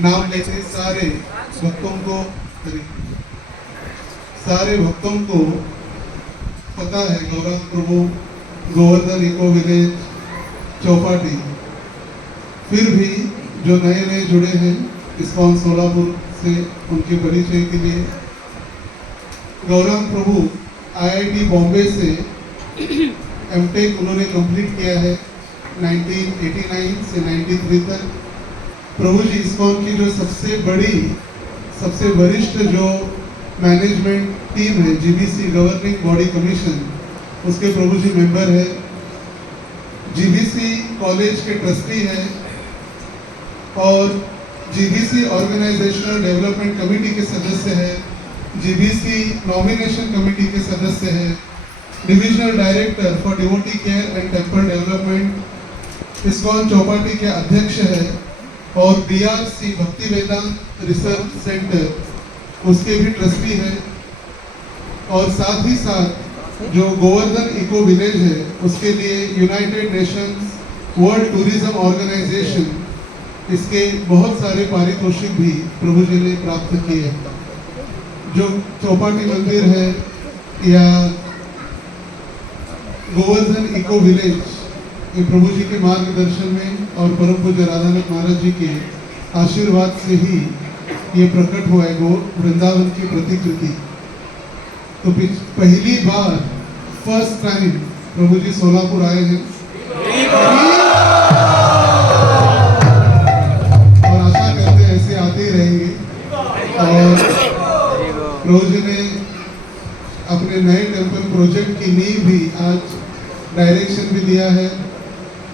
नाम लेते सारे भक्तों को पता है गौरांग प्रभु गोवर्धन इको विलेज चौपाटी। फिर भी जो नए नए जुड़े हैं इस्कॉन सोलापुर से, उनके परिचय के लिए गौरांग प्रभु आईआईटी बॉम्बे से एमटेक उन्होंने कंप्लीट किया है 1989 से 93 तक। प्रभु जी इस्कॉन की जो सबसे वरिष्ठ जो मैनेजमेंट टीम है जीबीसी गवर्निंग बॉडी कमीशन, उसके प्रभु जी मेंबर है। जीबीसी कॉलेज के ट्रस्टी है और जीबीसी ऑर्गेनाइजेशनल डेवलपमेंट कमेटी के सदस्य है, जीबीसी नॉमिनेशन कमेटी के सदस्य है, divisional director for devotee care and temple development ISKCON Chowpatty के अध्यक्ष है और बीआरसी भक्ति वेदांत रिसर्च सेंटर उसके भी ट्रस्टी है। और साथ ही साथ जो गोवर्धन इको विलेज है उसके लिए United Nations World Tourism Organization इसके बहुत सारे पारितोषिक भी प्रभु जी ने प्राप्त किए। जो चौपाटी मंदिर है या गोवर्धन इको विलेज, ये प्रभु जी के मार्गदर्शन में और परम पूज्य राधानाथ महाराज जी के आशीर्वाद से ही ये प्रकट हुआ है गो वृंदावन की प्रतिकृति। तो पहली बार फर्स्ट टाइम प्रभु जी सोलापुर आए हैं और आशा करते हैं ऐसे आते ही रहेंगे। और प्रभु जी ने अपने नए टेम्पल प्रोजेक्ट की नींव भी आज डायरेक्शन भी दिया है,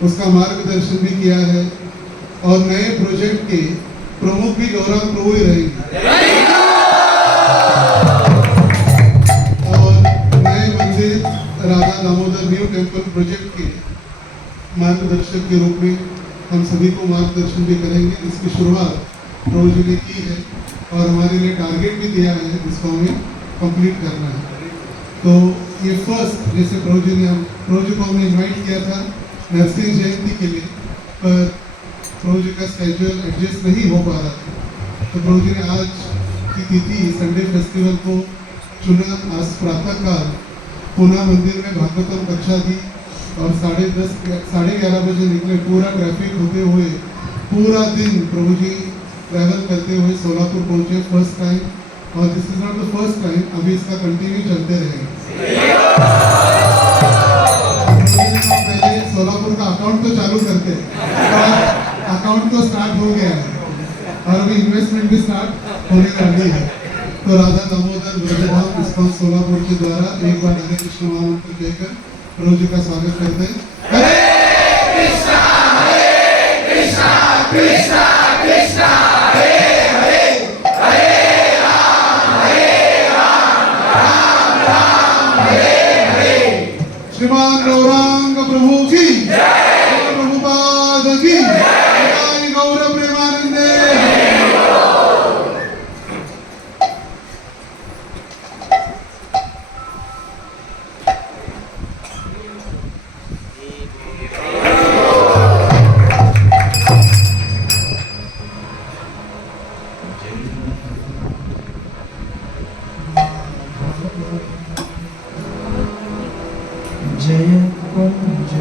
उसका मार्गदर्शन भी किया है और नए प्रोजेक्ट के प्रमुख भी गौरांग प्रभु ही रहेंगे। और नए मंदिर Radha Damodar new temple project के मार्गदर्शक के रूप में हम सभी को मार्गदर्शन भी करेंगे। इसकी शुरुआत प्रभु जी ने की है और हमारे लिए टारगेट भी दिया है जिसको हमें कंप्लीट करना है। तो ये फर्स्ट, जैसे प्रभु जी को हमने इन्वाइट किया था नरसिंह जयंती के लिए, पर प्रभु जी का स्केड्यूल एडजस्ट नहीं हो पा रहा था, तो प्रभु जी ने आज की तिथि संडे फेस्टिवल को चुना। आज प्रातःकाल पुनः मंदिर में भागवतम कक्षा दी और 10:30-11:30 बजे निकले। पूरा ट्रैफिक होते हुए पूरा दिन प्रभु जी ट्रैवल करते हुए सोलापुर पहुंचे फर्स्ट टाइम। और this is not the first time, अभी इसका कंटिन्यू चलते रहेगा। पहले सोलापुर का अकाउंट तो चालू करते हैं, अकाउंट तो स्टार्ट हो गया है और अभी इन्वेस्टमेंट भी स्टार्ट होने वाली है। तो राधा दामोदर ब्रजधाम इस्कॉन सोलापुर के द्वारा एक बार हरे कृष्ण महामंत्र कहकर प्रभु जी का स्वागत करते हैं। हरे कृष्णा कृष्णा कृष्णा हरे हरे, हरे राम राम राम हरे हरे। श्रीमान गौरांग प्रभु की जय, प्रभुपाद की जय, गौर प्रेमानंदे। जय कुंज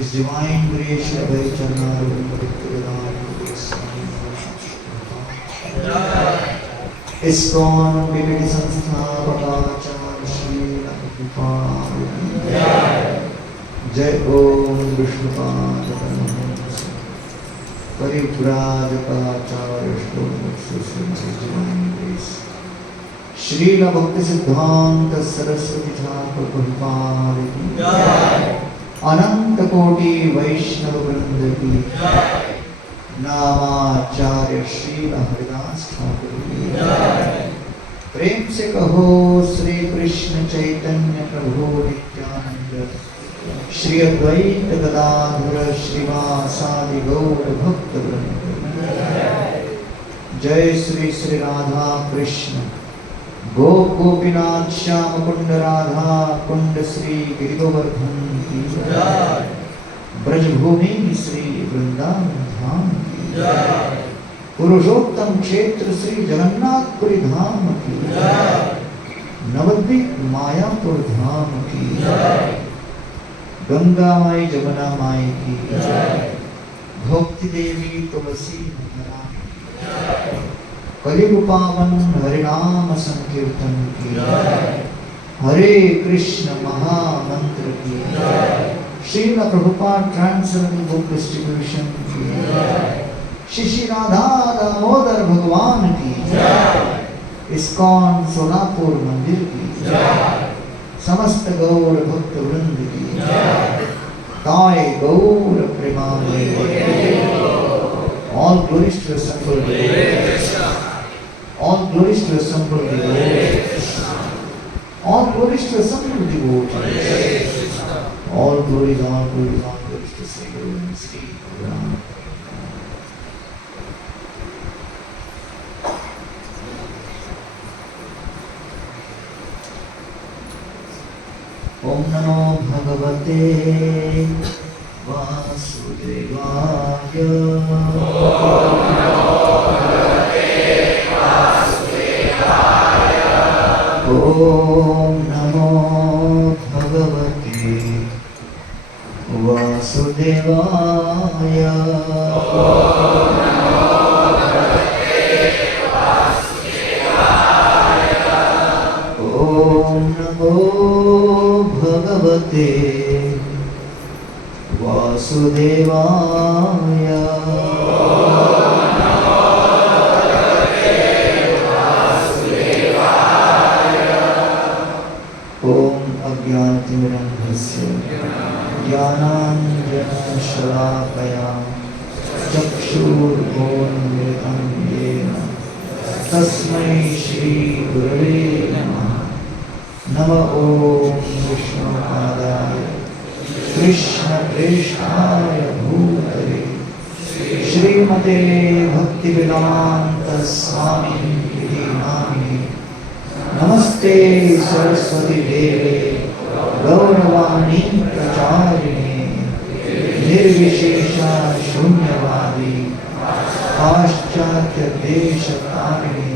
His divine grace, Abhay Channa, Pavitra Vedanta, ISKCON विविध संस्थापकाचार्य श्री प्रभुपाद की जय। ओम विष्णुपाद परिव्राजकाचार्य श्रील भक्ति सिद्धांत सरस्वती ठाकुर प्रभुपाद की अनंत कोटि वैष्णव वृंद की नामाचार्य श्री हरिदास ठाकुर की प्रेम से कहो श्री कृष्ण चैतन्य प्रभु नित्यानंद श्री अद्वैत गदाधर श्रीवासादि गौर भक्त वृंद। जय श्री श्री राधा कृष्ण गोप गोपीनाथ श्याम कुंड राधा कुंड श्री गिरिगोवर्धन की ब्रजभूमि श्री वृंदावन धाम की पुरुषोत्तम क्षेत्र श्री जगन्नाथपुरी धाम की नवद्वीप मायापुर धाम की गंगा माई जमुना माई की भक्ति देवी तुलसी महारानी कलियुग पावन हरिनाम संकीर्तन की हरे कृष्ण महामंत्र की Srila Prabhupada translation book distribution की श्री राधा दामोदर भगवान की इस्कॉन सोलापुर मंदिर की समस्त गौर भक्त वृंद की ताय गौर प्रेमामय। All glories to assemble all glories to assemble all glories to assemble devotees, all glories to Sri Guru and Sri Ram. ओम नमो भगवते वासुदेवाय। ओम नमो भगवते वासुदेवाय। ओम नमो भगवते वासुदेवाय। ओम अज्ञानतिमिरन्धस्य ज्ञानाञ्जनशलाकया चक्षुरुन्मिलितं येन तस्मै श्रीगुरवे नमः। नमः ओम विष्णुपादाय कृष्णप्रेष्ठाय भूतले श्रीमते भक्तिवेदान्त स्वामिनिधि नामिने। नमस्ते सरस्वती देवे गौरवाणी प्रचारिणे निर्विशेषा शून्यवादी पाश्चात्य देशकारिणे।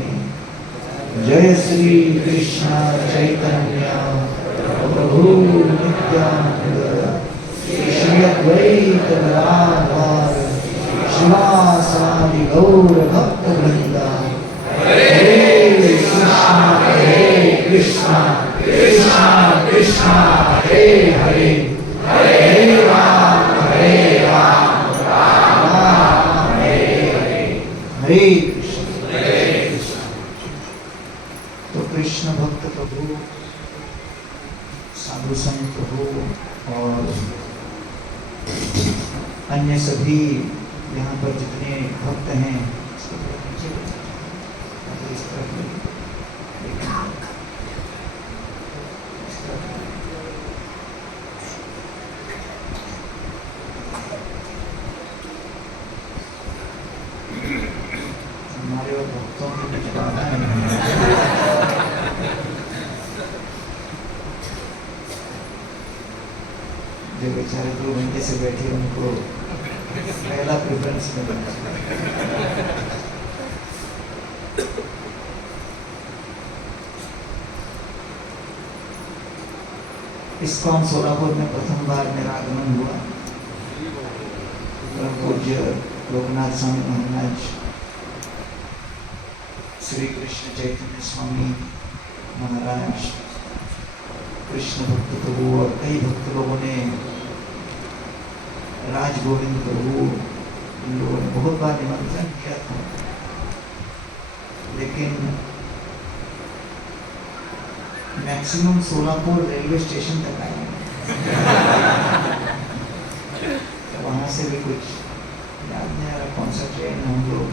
जय श्री कृष्ण चैतन्य प्रभु नित्यानंद श्री अद्वैत गदाधर श्रीवासादि गौर भक्त वृंद। हरे कृष्ण कृष्ण कृष्ण हरे हरे हरे राम राम राम हरे हरे। हरे कृष्ण। तो कृष्ण भक्त प्रभु साधु संत प्रभु और अन्य सभी यहाँ पर जितने भक्त हैं इस तरफ हमारे और भक्तों के बीच बाधा है। जो बेचारे 2 घंटे से बैठे उनको पहला प्रेफरेंस मिलेगा। इस्कॉन सोलापुर में प्रथम बार मेरा आगमन हुआ। पूज्य लोकनाथ स्वामी महाराज श्री कृष्ण चैतन्य स्वामी महाराज, कृष्ण भक्त प्रभु और कई भक्त लोगों ने, राज गोविंद प्रभु, इन लोगों ने बहुत बार निमंत्रण किया था, लेकिन मैक्सिमम सोलापुर रेलवे स्टेशन तक आए। तो वहाँ से भी कुछ याद नहीं आ रहा कौन सा ट्रेन हम लोग,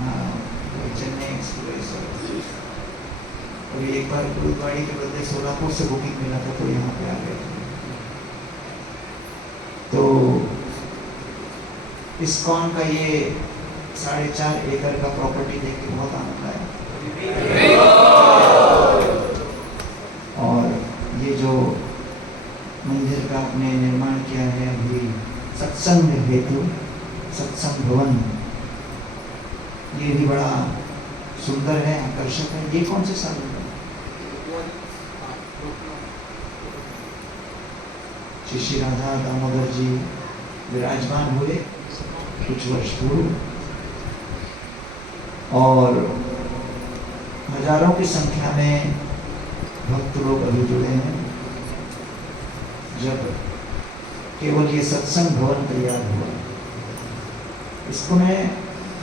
हाँ चेन्नई एक्सप्रेस। और एक बार गुरुद्वारी के बदले सोलापुर से बुकिंग मिला था तो यहाँ पे आ गए थे। तो इस्कॉन का ये 4.5 एकड़ का प्रॉपर्टी देख के बहुत आनंद आया। और ये जो मंदिर का आपने निर्माण किया है अभी सत्संग हेतु, सत्संग भवन, ये भी बड़ा सुंदर है, आकर्षक है। ये कौन से साल में श्री राधा दामोदर जी विराजमान हुए कुछ वर्ष पूर्व, और हजारों की संख्या में भक्त लोग अभी जुड़े हैं। जब केवल ये सत्संग भवन तैयार हुआ, इसको मैं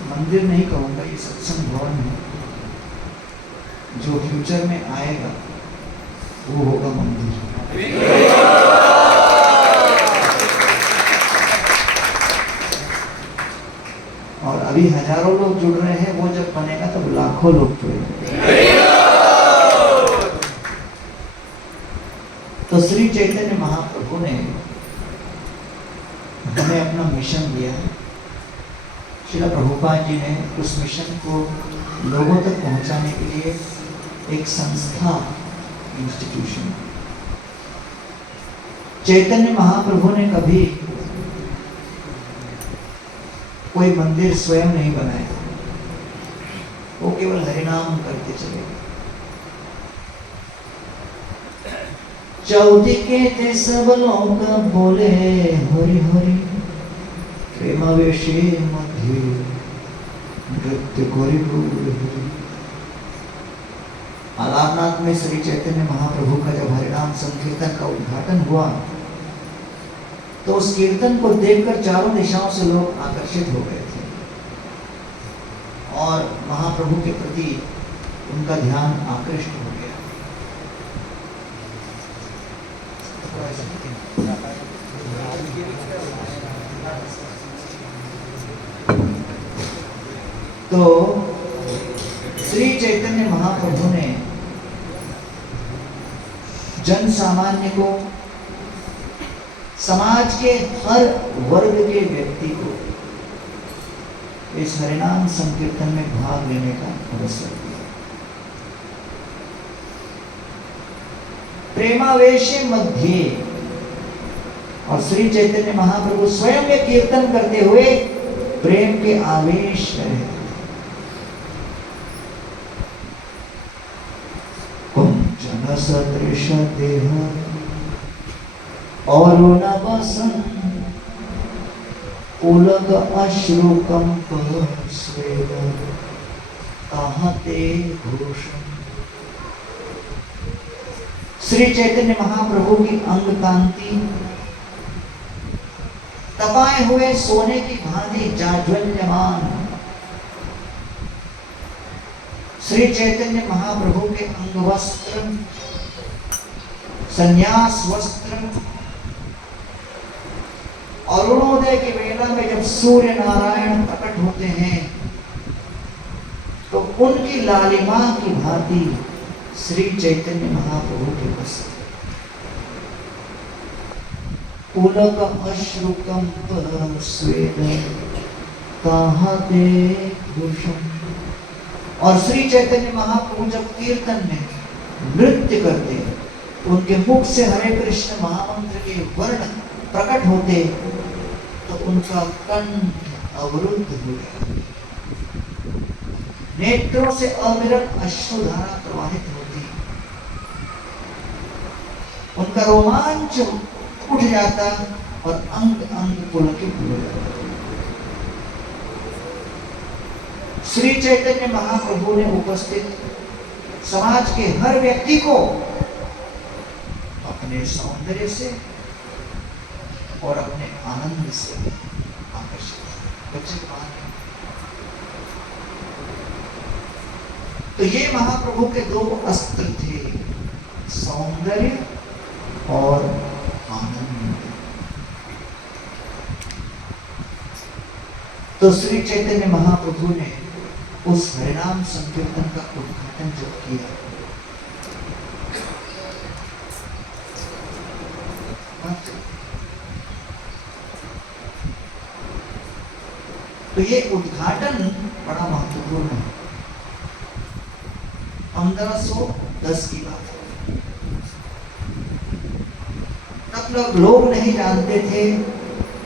मंदिर नहीं कहूँगा, ये सत्संग भवन है। जो फ्यूचर में आएगा वो होगा मंदिर। और अभी हजारों लोग जुड़ रहे हैं, वो जब बनेगा तब लाखों लोग जुड़ेंगे। तो श्री चैतन्य महाप्रभु ने हमें अपना मिशन दिया है। श्रील प्रभुपाद जी ने उस मिशन को लोगों तक पहुंचाने के लिए एक संस्था, इंस्टीट्यूशन, चैतन्य महाप्रभु ने कभी कोई मंदिर स्वयं नहीं बनाया, वो केवल हरिनाम करते चले। चौदिके ते सब लोग बोले हरि हरि, प्रेमावेशे मध्य नृत्य करि हरि। अलारनाथ में श्री चैतन्य महाप्रभु का जब हरिनाम संकीर्तन का उद्घाटन हुआ, तो उस कीर्तन को देखकर चारों दिशाओं से लोग आकर्षित हो गए थे और महाप्रभु के प्रति उनका ध्यान आकृष्ट हो गया। तो श्री चैतन्य महाप्रभु ने जन सामान्य को, समाज के हर वर्ग के व्यक्ति को इस हरिनाम संकीर्तन में भाग लेने का अवसर दिया। प्रेमावेशे मध्य, और श्री चैतन्य महाप्रभु स्वयं ये कीर्तन करते हुए प्रेम के आवेश में रहते। कुंचन सदृश देह और न बसन, उलग अश्रु कंप स्वेद, कहते भूषण। श्री चैतन्य महाप्रभु की अंग कांति तपाए हुए सोने की भांति जाज्वल्यमान। श्री चैतन्य महाप्रभु के अंग वस्त्र, संन्यास वस्त्र, अरुणोदय के वेला में जब सूर्य नारायण प्रकट होते हैं तो उनकी लालिमा की भांति श्री चैतन्य महाप्रभु के वस्त्र। पुलक अश्रु कंप स्वेद, कहते भूषण। और श्री चैतन्य महाप्रभु जब कीर्तन में नृत्य करते हैं, उनके मुख से हरे कृष्ण महामंत्र के वर्ण प्रकट होते तो उनका कंठ अवरुद्ध हो गया, नेत्रों से अविरल अश्रुधारा प्रवाहित होती, उनका रोमांच उठ जाता और अंग अंग पुलकित हो जाता। श्री चैतन्य महाप्रभु ने उपस्थित समाज के हर व्यक्ति को अपने सौंदर्य से और अपने आनंद से आकर्षित किया। बच्चे तो बात है। तो ये महाप्रभु के दो अस्त्र थे, सौंदर्य और आनंद। तो श्री चैतन्य महाप्रभु ने उस हरिनाम संकीर्तन का उद्घाटन जब किया, तो ये उद्घाटन बड़ा महत्वपूर्ण है। 1510 की बात है। तब लोग नहीं जानते थे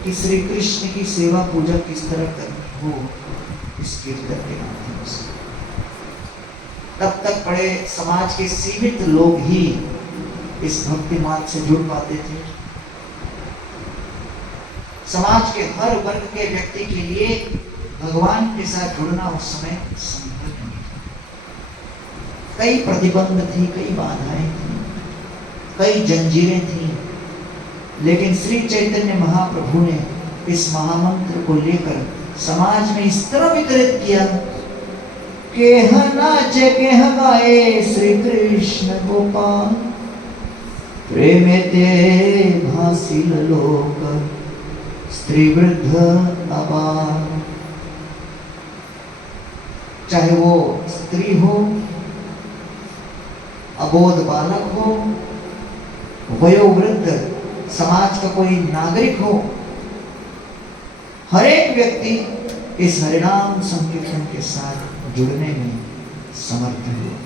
कि श्री कृष्ण की सेवा पूजा किस तरह करनी हो इस कीर्तन के माध्यम से। तब तक बड़े समाज के सीमित लोग ही इस भक्ति मार्ग से जुड़ पाते थे। समाज के हर वर्ग के व्यक्ति के लिए भगवान के साथ जुड़ना उस समय संभव नहीं था। कई प्रतिबंध थी, कई बाधाएं थी, कई जंजीरें थी, लेकिन श्री चैतन्य महाप्रभु ने इस महामंत्र को लेकर समाज में इस तरह वितरित किया कि नाचे के गाए श्री कृष्ण गोपाल, प्रेमे ते भासी लोक स्त्री वृद्ध आबाल। चाहे वो स्त्री हो, अबोध बालक हो, वयोवृद्ध, समाज का कोई नागरिक हो, हर एक व्यक्ति इस हरिनाम संकीर्तन के साथ जुड़ने में समर्थ हुआ।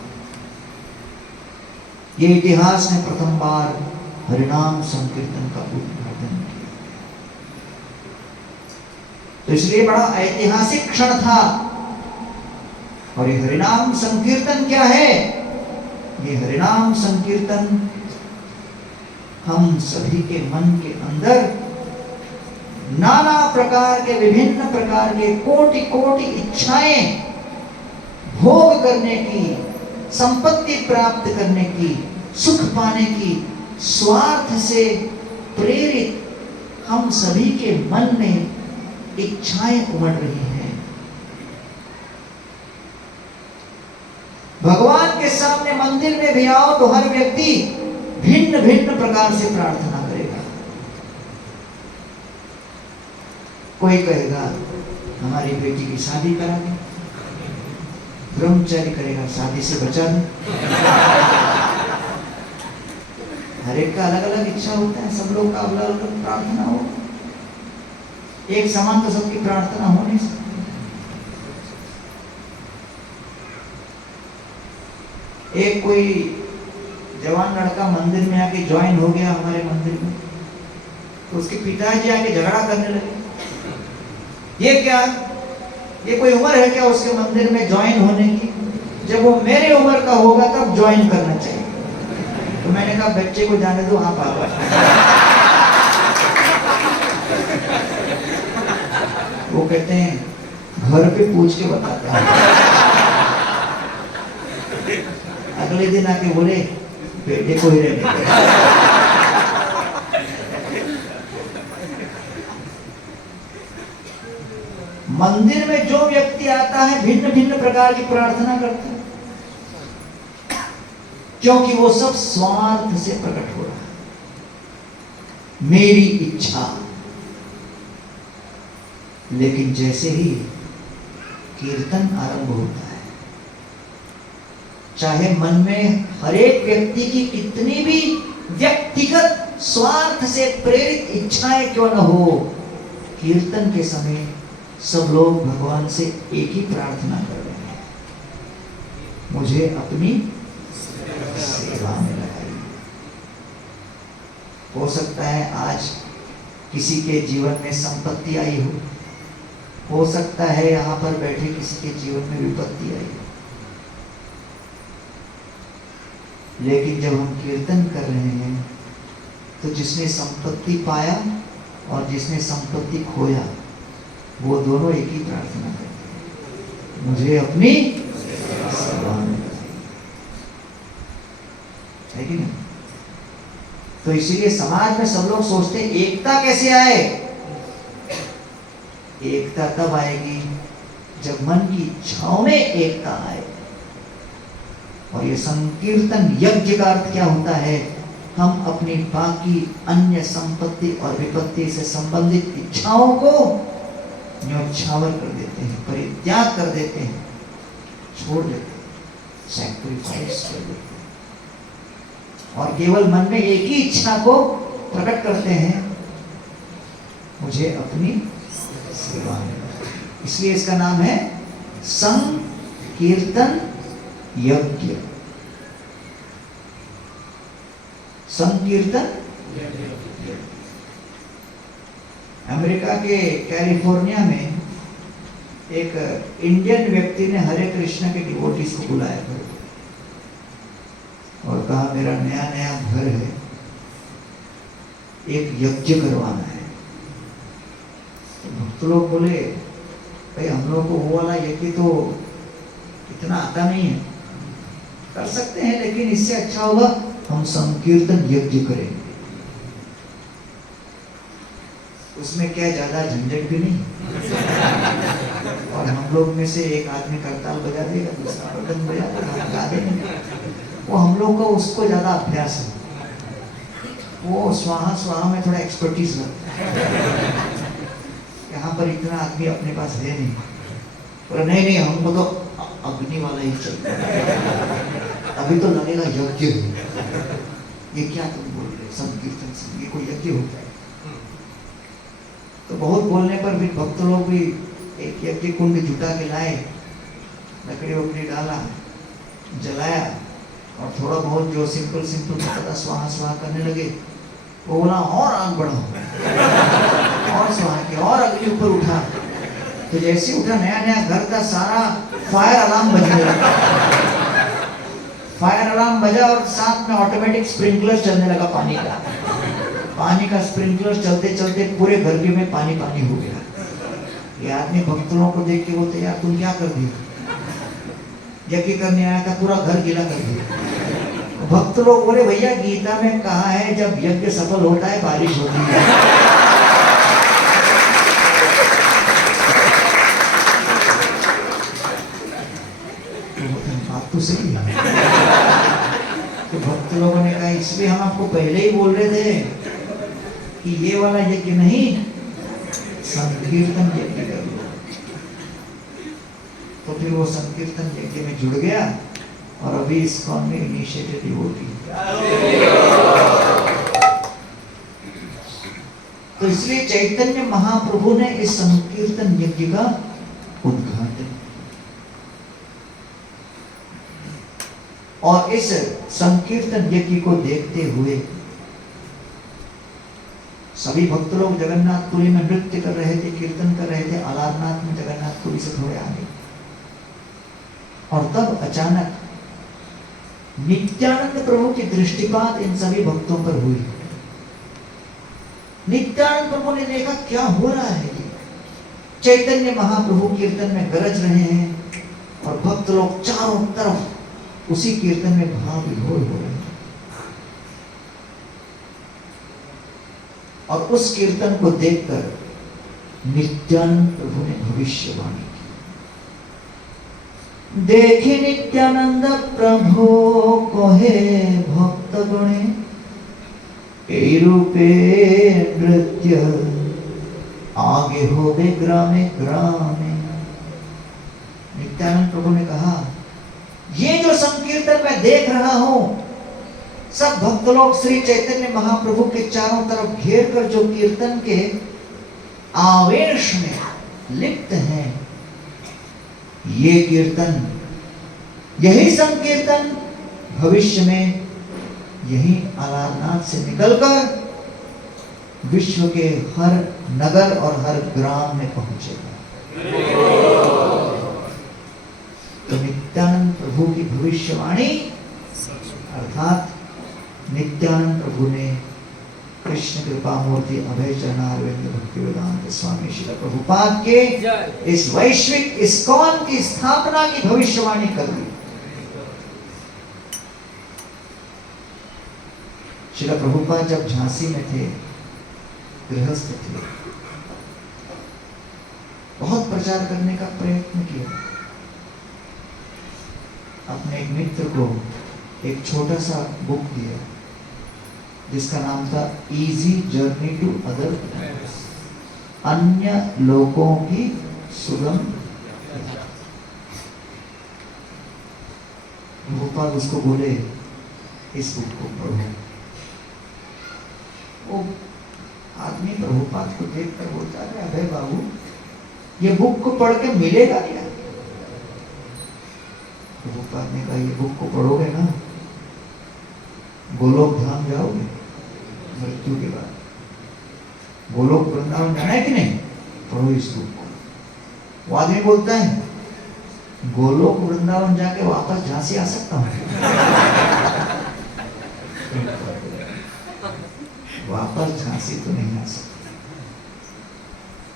ये इतिहास में प्रथम बार हरिनाम संकीर्तन का उद्घाटन किया, तो इसलिए बड़ा ऐतिहासिक क्षण था। और ये हरिनाम संकीर्तन क्या है? ये हरिनाम संकीर्तन हम सभी के मन के अंदर नाना प्रकार के, विभिन्न प्रकार के कोटि कोटि इच्छाएं भोग करने की, संपत्ति प्राप्त करने की, सुख पाने की स्वार्थ से प्रेरित हम सभी के मन में इच्छाएं उमड़ रही हैं। भगवान के सामने मंदिर में भी आओ तो हर व्यक्ति भिन्न भिन्न प्रकार से प्रार्थना करेगा। कोई कहेगा हमारी बेटी की शादी करा दे, ब्रह्मचारी करेगा शादी से बचा दे। हर एक का अलग अलग इच्छा होता है, सब लोग का अलग अलग प्रार्थना हो। एक समान तो सबकी प्रार्थना हो नहीं सकती। एक कोई जवान लड़का मंदिर में आके ज्वाइन हो गया हमारे मंदिर में, तो उसके पिताजी आके झगड़ा करने लगे। ये क्या, ये कोई उम्र है क्या उसके मंदिर में ज्वाइन होने की? जब वो मेरे उम्र का होगा तब ज्वाइन करना चाहिए। तो मैंने कहा बच्चे को जाने दो, आप आओ। वो कहते हैं घर पे पूछ के बताता है। अगले दिन आके बोले बेटे को ही रहने दो। मंदिर में जो व्यक्ति आता है भिन्न भिन्न प्रकार की प्रार्थना करता है, क्योंकि वो सब स्वार्थ से प्रकट हो रहा है, मेरी इच्छा। लेकिन जैसे ही कीर्तन आरंभ होता है, चाहे मन में हर एक व्यक्ति की कितनी भी व्यक्तिगत स्वार्थ से प्रेरित इच्छाएं क्यों न हो, कीर्तन के समय सब लोग भगवान से एक ही प्रार्थना कर रहे हैं, मुझे अपनी सेवा में लगाइए। हो सकता है आज किसी के जीवन में संपत्ति आई हो सकता है यहाँ पर बैठे किसी के जीवन में विपत्ति आई हो, लेकिन जब हम कीर्तन कर रहे हैं तो जिसने संपत्ति पाया और जिसने संपत्ति खोया, वो दोनों एक ही प्रार्थना करते हैं, मुझे अपनी सेवा में लगाइए। है कि नहीं? तो इसीलिए समाज में सब लोग सोचते हैं एकता कैसे आए? एकता तब आएगी जब मन की इच्छाओं में एकता आए। और ये संकीर्तन यज्ञ का अर्थ क्या होता है? हम अपनी बाकी अन्य संपत्ति और विपत्ति से संबंधित इच्छाओं को न्योछावर कर देते हैं, परित्याग कर देते हैं, छोड़ देते हैं, सैक्रिफाइस कर देते हैं और केवल मन में एक ही इच्छा को प्रकट करते हैं, मुझे अपनी सेवा में। इसलिए इसका नाम है संकीर्तन यज्ञ। संकीर्तन अमेरिका के कैलिफोर्निया में एक इंडियन व्यक्ति ने हरे कृष्ण के डिवोटीज को बुलाया था और कहा मेरा नया नया घर है, एक यज्ञ करवाना है। तो भक्त लोग बोले भाई हम लोग को वो वाला यज्ञ तो इतना आता नहीं है, कर सकते हैं लेकिन इससे अच्छा होगा हम संकीर्तन यज्ञ करेंगे। उसमें क्या ज्यादा झंझट भी नहीं और हम लोग में से एक आदमी करताल बजा देगा, दूसरा मृदंग बजा देगा, गा देंगे। वो हम लोग को उसको ज्यादा अभ्यास है, वो स्वाहा स्वाहा में थोड़ा एक्सपर्टीज लगता है। यहाँ पर इतना आदमी अपने पास है नहीं, पर नहीं नहीं हमको तो अग्नि वाला ही चाहिए, अभी तो लगेगा यज्ञ। ये क्या तुम बोल रहे? संकीर्तन से ये कोई यज्ञ होता है? तो बहुत बोलने पर भी भक्त लोग भी एक यज्ञ कुंड जुटा के लाए, लकड़ी वकड़ी डाला, जलाया और थोड़ा बहुत जो सिंपल सिंपल पता स्वाहा स्वाहा करने लगे। वो बोला और आग बढ़ाओ और स्वाहा के और अग्नि ऊपर उठा। तो जैसे उठा नया नया घर का सारा फायर अलार्म बजने लगा। फायर अलार्म बजा और साथ में ऑटोमेटिक स्प्रिंकलर चलने लगा पानी का। पानी का स्प्रिंकलर चलते चलते पूरे घर के में पानी पानी हो गया। ये आदमी भक्तों को देख के बोलते यार तुम क्या कर दिया? यज्ञ करने आया था, पूरा घर गीला कर दिया। भक्त लोग बोले भैया गीता में कहा है जब यज्ञ सफल होता है बारिश होती है। बात तो सही है। तो भक्त लोगों ने कहा इसलिए हम आपको पहले ही बोल रहे थे कि ये वाला यज्ञ नहीं, संकीर्तन यज्ञ कर लो। तो फिर वो संकीर्तन यज्ञ में जुड़ गया और अभी इस्कॉन में इनिशिएटिव डिवोटी। तो इसलिए चैतन्य महाप्रभु ने इस संकीर्तन यज्ञ का उद्घाटन और इस संकीर्तन यज्ञ को देखते हुए सभी भक्त लोग जगन्नाथपुरी में नृत्य कर रहे थे, कीर्तन कर रहे थे। अलारनाथ में जगन्नाथपुरी से थोड़े आगे और तब अचानक नित्यानंद प्रभु की दृष्टिपात इन सभी भक्तों पर हुई। नित्यानंद प्रभु ने देखा क्या हो रहा है। चैतन्य महाप्रभु कीर्तन में गरज रहे हैं और भक्त लोग चारों तरफ उसी कीर्तन में भाव विभोर हो रहे हैं। और उस कीर्तन को देखकर नित्यानंद प्रभु ने भविष्यवाणी की। देखी नित्यानंद प्रभु कहे भक्त गणे ए रूपे नृत्य आगे हो बे ग्रामे ग्रामे। नित्यानंद प्रभु ने कहा ये जो संकीर्तन मैं देख रहा हूं, सब भक्त लोग श्री चैतन्य महाप्रभु के चारों तरफ घेर कर जो कीर्तन के आवेश में लिप्त हैं, ये कीर्तन, यही संकीर्तन भविष्य में यही अलारनाथ से निकलकर विश्व के हर नगर और हर ग्राम में पहुंचेगा। तो नित्यानंद प्रभु की भविष्यवाणी अर्थात नित्यानंद प्रभु ने कृष्ण कृपा मूर्ति अभय चरणारविंद भक्तिवेदांत स्वामी श्रील प्रभुपाद के इस वैश्विक इस्कॉन की स्थापना की भविष्यवाणी कर दी। श्रील प्रभुपाद जब झांसी में थे, गृहस्थ थे, बहुत प्रचार करने का प्रयत्न किया। अपने एक मित्र को एक छोटा सा बुक दिया जिसका नाम था easy journey to other planets, अन्य लोगों की सुगम। भोपाल उसको बोले इस बुक को पढ़ो। वो आदमी प्रभुपाद को देखकर बोलता है, अबे बाबू ये बुक को पढ़ के मिलेगा क्या? प्रभुपाद ने कहा, ये बुक को पढ़ोगे ना, गोलोक धाम जाओगे मृत्यु के बाद। गोलोक वृंदावन जाना है कि नहीं? पढ़ो इस बुक को। वो आदमी बोलता है, गोलोक वृंदावन जाके वापस झांसी आ सकता हूँ? वापस झांसी तो नहीं आ सकता।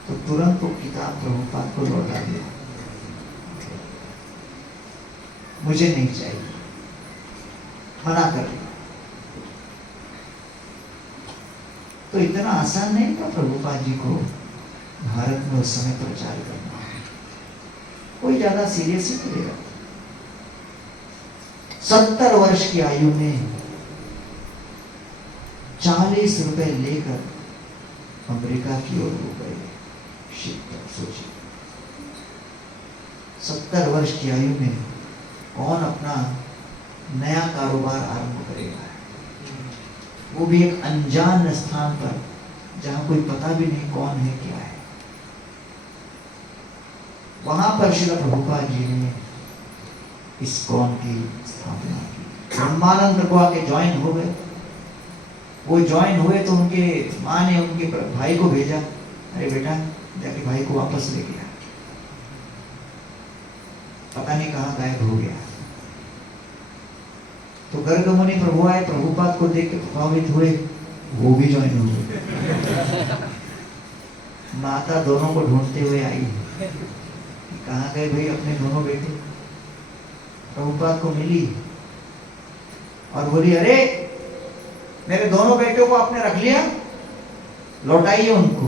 तो तुरंत वो किताब प्रभुपाद को लौटा दिया, मुझे नहीं चाहिए, मना कर दिया। तो इतना आसान नहीं था प्रभुपाद जी को भारत में उस समय प्रचार करना। कोई ज्यादा सीरियस ही नहीं लेगा। 70 वर्ष की आयु में 40 रुपए लेकर अमेरिका की ओर हो गए। सोचिए 70 वर्ष की आयु में कौन अपना नया कारोबार आरंभ करेगा? वो भी एक अनजान स्थान पर जहां कोई पता भी नहीं कौन है क्या है। वहां पर श्रील प्रभुपाद जी ने इस्कॉन की स्थापना की। ब्रह्मानंद को आके ज्वाइन हो गए। वो ज्वाइन हुए तो उनके माँ ने उनके भाई को भेजा, अरे बेटा जाके भाई को वापस ले गया, पता नहीं कहाँ गायब हो गया। तो गर्ग मुनि प्रभु आए, प्रभुपाद को देख के प्रभावित हुए, वो भी ज्वाइन हो गए। माता दोनों को ढूंढते हुए आई, कहाँ गए भाई अपने दोनों बेटे? प्रभुपाद को मिली और बोली, अरे मेरे दोनों बेटों को आपने रख लिया, लौटाइए उनको।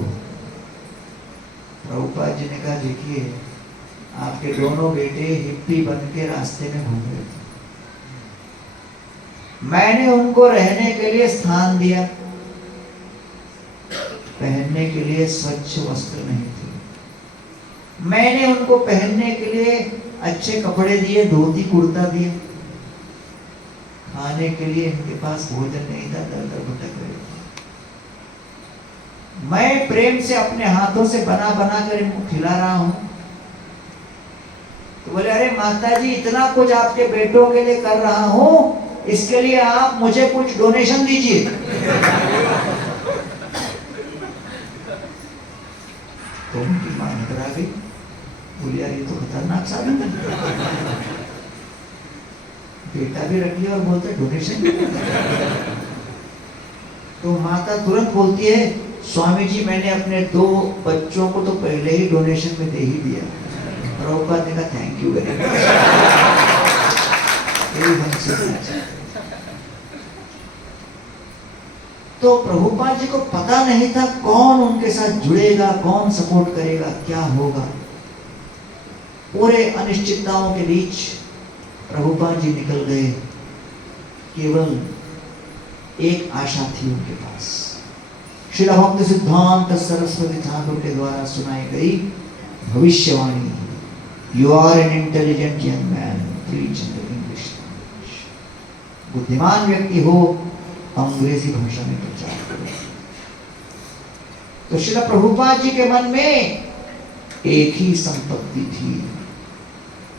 प्रभुपाद जी ने कहा, देखिए आपके दोनों बेटे हिप्पी बन के रास्ते में घूम रहे थे, मैंने उनको रहने के लिए स्थान दिया, पहनने के लिए स्वच्छ वस्त्र नहीं थे, मैंने उनको पहनने के लिए अच्छे कपड़े दिए, धोती कुर्ता दिए, खाने के लिए इनके पास भोजन नहीं था, दर दर भटक रहे थे। मैं प्रेम से अपने हाथों से बना बना कर इनको खिला रहा हूं। तो बोले, अरे माता जी इतना कुछ आपके बेटों के लिए कर रहा हूं, इसके लिए आप मुझे कुछ डोनेशन दीजिए। तो उनकी मां घबरा गई, बोली यार ये तो खतरनाक साधन है, बेटा भी रख लिया और बोलते डोनेशन। तो माता तुरंत बोलती है, स्वामी जी मैंने अपने 2 बच्चों को तो पहले ही डोनेशन में दे ही दिया। प्रभुपाद ने कहा थैंक यू वेरी मच। तो प्रभुपाद जी को पता नहीं था कौन उनके साथ जुड़ेगा, कौन सपोर्ट करेगा, क्या होगा। पूरे अनिश्चितताओं के बीच प्रभुपाद जी निकल गए। केवल एक आशा थी उनके पास, श्रील भक्ति सिद्धांत सरस्वती ठाकुर के द्वारा सुनाई गई भविष्यवाणी, you are an intelligent young man, preach in the English language. बुद्धिमान व्यक्ति हो, अंग्रेजी भाषा में प्रचार करो। तो श्रील प्रभुपाद जी के मन में एक ही संपत्ति थी,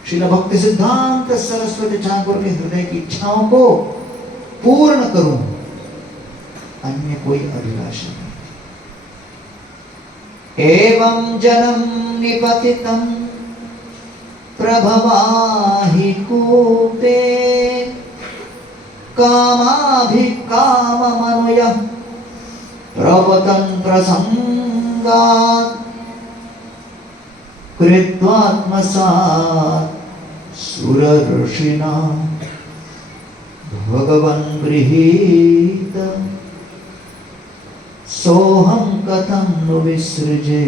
श्रील भक्ति सिद्धांत सरस्वती ठाकुर के हृदय की इच्छाओं को पूर्ण करूं, अन्य कोई अभिलाषा नहीं। एवं जनम निपतितं प्रभवाहि कूपे कामाभिकाममनुयः प्रपतन प्रसंगात् कृत्वात्मसात् सुर ऋषिना भगवन् गृहीत सोहं कथं नु विसृजे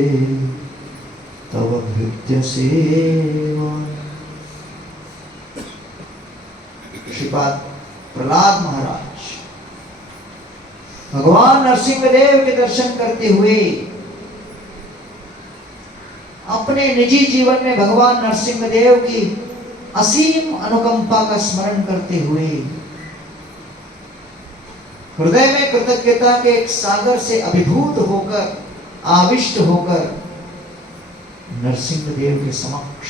तव भृत्य सेवा। श्रीपाद प्रहलाद महाराज भगवान नरसिंहदेव के दर्शन करते हुए अपने निजी जीवन में भगवान नरसिंहदेव की असीम अनुकंपा का स्मरण करते हुए हृदय में कृतज्ञता के एक सागर से अभिभूत होकर आविष्ट होकर नरसिंहदेव के समक्ष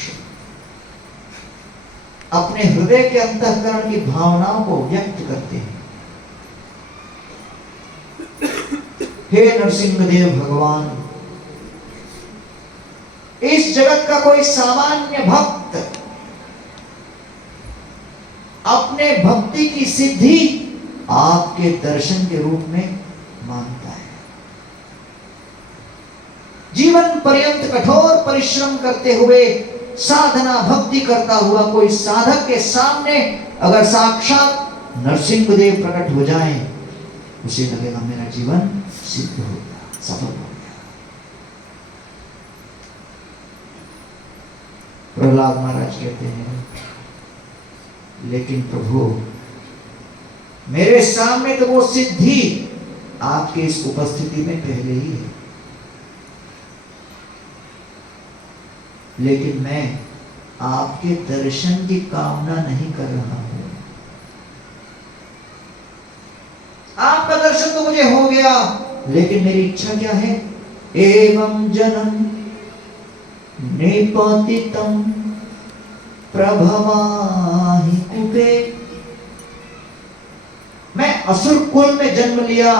अपने हृदय के अंतःकरण की भावनाओं को व्यक्त करते हैं। हे नरसिंहदेव भगवान, इस जगत का कोई सामान्य भक्त अपने भक्ति की सिद्धि आपके दर्शन के रूप में मानता है। जीवन पर्यंत कठोर परिश्रम करते हुए साधना भक्ति करता हुआ कोई साधक के सामने अगर साक्षात नरसिंहदेव प्रकट हो जाएं, उसे लगेगा मेरा जीवन सिद्ध हो गया, सफल हो गया। प्रहलाद महाराज कहते हैं, लेकिन प्रभु मेरे सामने तो वो सिद्धि आपके इस उपस्थिति में पहले ही है, लेकिन मैं आपके दर्शन की कामना नहीं कर रहा हूं। आपका दर्शन तो मुझे हो गया, लेकिन मेरी इच्छा क्या है? एवं जनम निपतितम प्रभवाहि कुपे। मैं असुर कुल में जन्म लिया,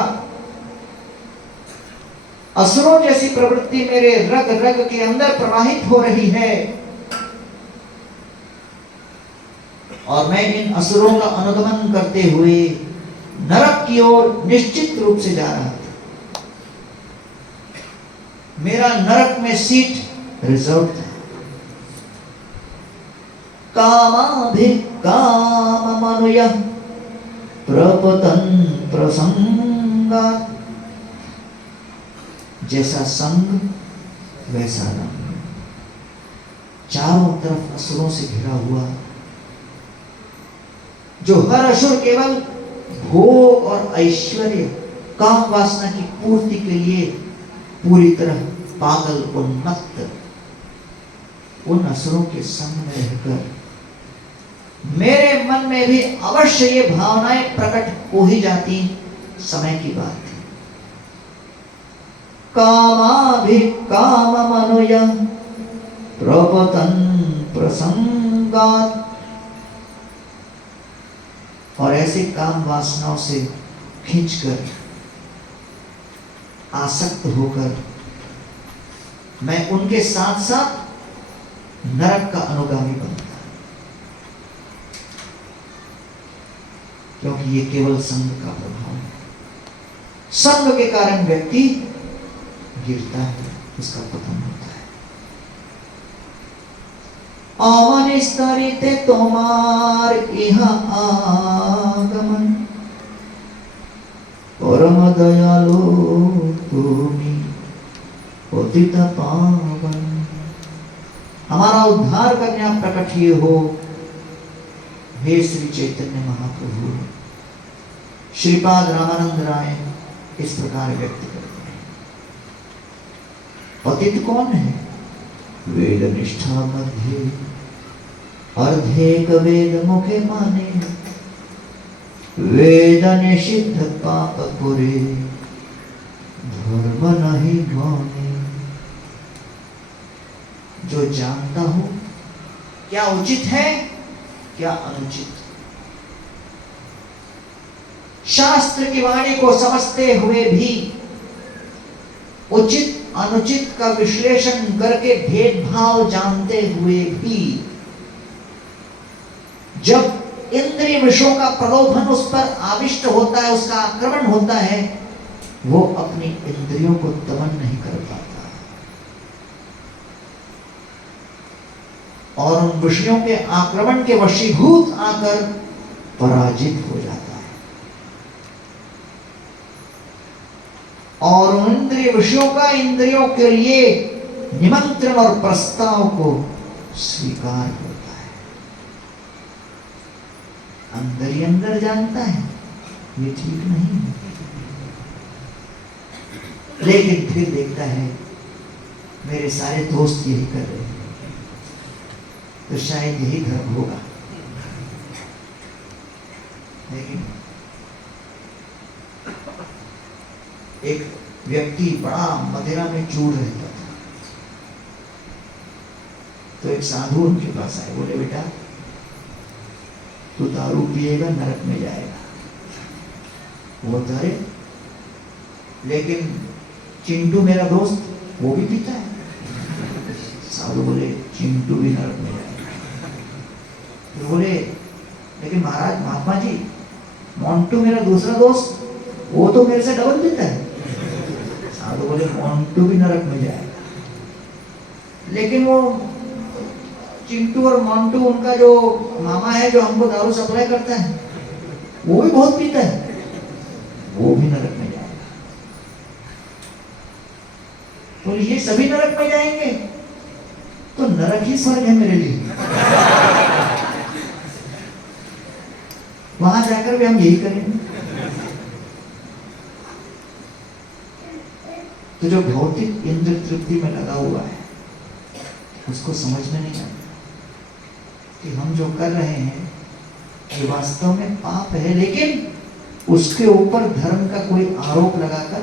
असुरों जैसी प्रवृत्ति मेरे रग रग के अंदर प्रवाहित हो रही है, और मैं इन असुरों का अनुगमन करते हुए नरक की ओर निश्चित रूप से जा रहा था। मेरा नरक में सीट रिजर्व था। कामाभिकाममनुयः प्रपतन् प्रसंगात्। जैसा संग वैसा रंग। चारों तरफ असुरों से घिरा हुआ, जो हर असुर केवल भोग और ऐश्वर्य काम वासना की पूर्ति के लिए पूरी तरह पागल उन्मत्त, उन असुरों के संग में रहकर मेरे मन में भी अवश्य ये भावनाएं प्रकट हो ही जाती, समय की बात थी। कामाभिकाममनुयः प्रपतन् प्रसंगात्। और ऐसे काम वासनाओं से खींचकर आसक्त होकर मैं उनके साथ साथ नरक का अनुगामी बनता, क्योंकि ये केवल संग का प्रभाव है। संग के कारण व्यक्ति गिरता है, उसका पतन होता है। अमनिस्तरिते तोमार इह आगमन, परम दयालु तुमी पतित पावन। हमारा उद्धार करने आप प्रकट हुए हो, हे श्री चैतन्य महाप्रभु। श्रीपाद रामानंद राय इस प्रकार व्यक्त करते हैं। पतित कौन है? वेद निष्ठा मध्य अर्धेक वेद मुखे माने, वेद निषिद्ध पाप पुरे धर्म नहीं माने। जो जानता हो क्या उचित है क्या अनुचित, शास्त्र की वाणी को समझते हुए भी उचित अनुचित का विश्लेषण करके भेदभाव जानते हुए भी जब इंद्रिय विषयों का प्रलोभन उस पर आविष्ट होता है, उसका आक्रमण होता है, वो अपनी इंद्रियों को दमन नहीं कर पाता और उन विषयों के आक्रमण के वशीभूत आकर पराजित हो जाता है और उन इंद्रिय विषयों का इंद्रियों के लिए निमंत्रण और प्रस्ताव को स्वीकार होता है। अंदर ही अंदर जानता है ये ठीक नहीं है, लेकिन फिर देखता है मेरे सारे दोस्त यही कर रहे हैं तो शायद यही धर्म होगा। लेकिन एक व्यक्ति बड़ा मदिरा में चूर रहता था, तो एक साधु उनके पास आए, बोले बेटा तू दारू पिएगा नरक में जाएगा। वो धरे, लेकिन चिंटू मेरा दोस्त वो भी पीता है। साधु बोले चिंटू भी नरक में जाएगा। तो बोले लेकिन महाराज महात्मा जी मोंटू मेरा दूसरा दोस्त वो तो मेरे से डबल पीता है। साधु बोले मोंटू भी नरक में जाएगा, लेकिन वो चिंटू और मोंटू उनका जो मामा है जो हमको दारू सप्लाई करता है वो भी बहुत पीता है, वो भी नरक में जाएगा। तो ये सभी नरक में जाएंगे तो नरक ही स्वर्ग है मेरे लिए। वहां जाकर भी हम यही करेंगे। तो जो भौतिक इंद्र तृप्ति में लगा हुआ है उसको समझ में नहीं आता कि हम जो कर रहे हैं ये वास्तव में पाप है, लेकिन उसके ऊपर धर्म का कोई आरोप लगाकर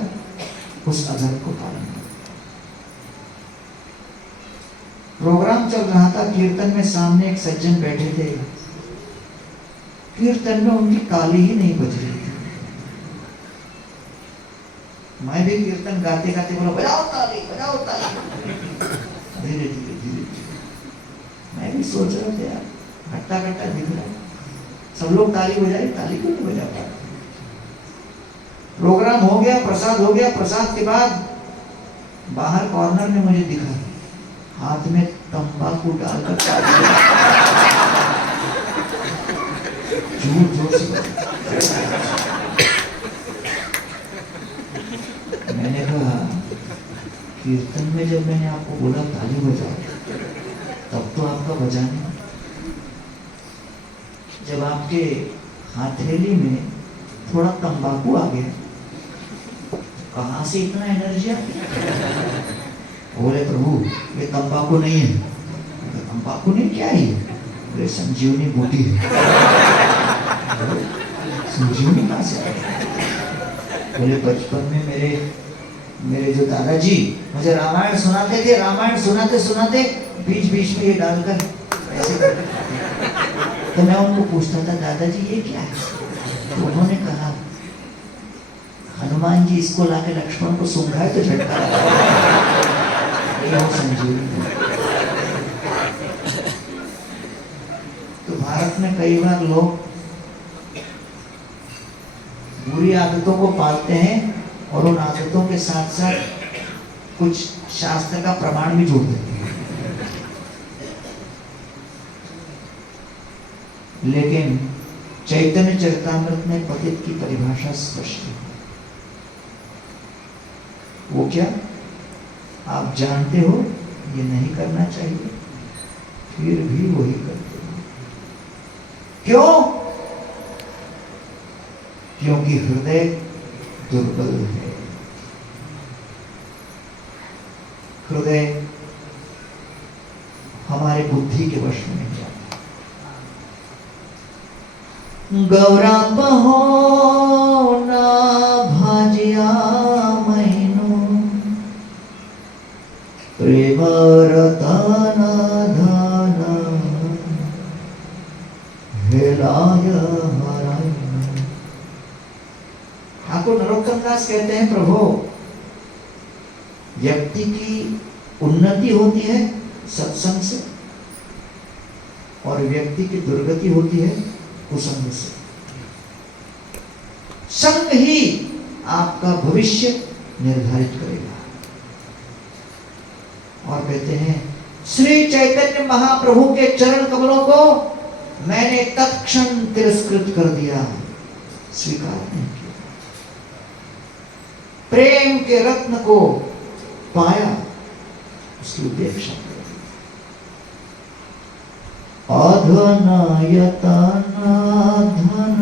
उस अधर्म को पालन कर। प्रोग्राम चल रहा था, कीर्तन में सामने एक सज्जन बैठे थे, कीर्तन में उनकी ताली ही नहीं बज रही थी। मैं भी कीर्तन गाते गाते बोला बजाओ ताली बजाओ ताली। धीरे धीरे धीरे मैं भी सोच रहा था यार घट्टा घट्टा दिख रहा है, सब लोग ताली बजाए, ताली क्यों नहीं बजा पा रहे। प्रोग्राम हो गया, प्रसाद हो गया, प्रसाद के बाद बाहर कॉर्नर में मुझे दिखा हाथ में तंबाकू डालकर ताली जोर जोर से। मैंने कहा कीर्तन में जब मैंने आपको बोला ताली बजाओ तब तो आपका बजाने, जब आपके हथेली में थोड़ा तंबाकू आ गया कहां से इतना एनर्जी आ गया। बोले प्रभु ये तंबाकू नहीं है। तंबाकू नहीं क्या है? बोले संजीवनी बूटी है। संजीवनी कहां से आई? बोले बचपन में मेरे जो दादाजी मुझे रामायण सुनाते थे, रामायण सुनाते सुनाते बीच बीच में ये डालकर ऐसे तो मैं उनको पूछता था दादाजी ये क्या है? तो उन्होंने कहा हनुमान जी इसको लाके लक्ष्मण को सूंघाए तो झटका लगा। संजीवनी। तो भारत में कई बार लोग बुरी आदतों को पालते हैं और उन आदतों के साथ साथ कुछ शास्त्र का प्रमाण भी जोड़ देते हैं। लेकिन चैतन्य चरितामृत में पतित की परिभाषा स्पष्ट है। वो क्या? आप जानते हो ये नहीं करना चाहिए फिर भी वही करते हो। क्यों? क्योंकि हृदय दुर्बल है। हृदय हमारे बुद्धि के वश में नहीं जाता। गौरा बहो ना भाजिया महीनो प्रेम रतना धाना हेलाय हराय। ठाकुर नरोत्तम दास कहते हैं प्रभु व्यक्ति की उन्नति होती है सत्संग से और व्यक्ति की दुर्गति होती है कुसंग से। संग ही आपका भविष्य निर्धारित करेगा। और कहते हैं श्री चैतन्य महाप्रभु के चरण कमलों को मैंने तत्क्षण तिरस्कृत कर दिया, स्वीकार नहीं किया। प्रेम के रत्न को पाया, उसकी उपेक्षा कर दी। अधन यतन धन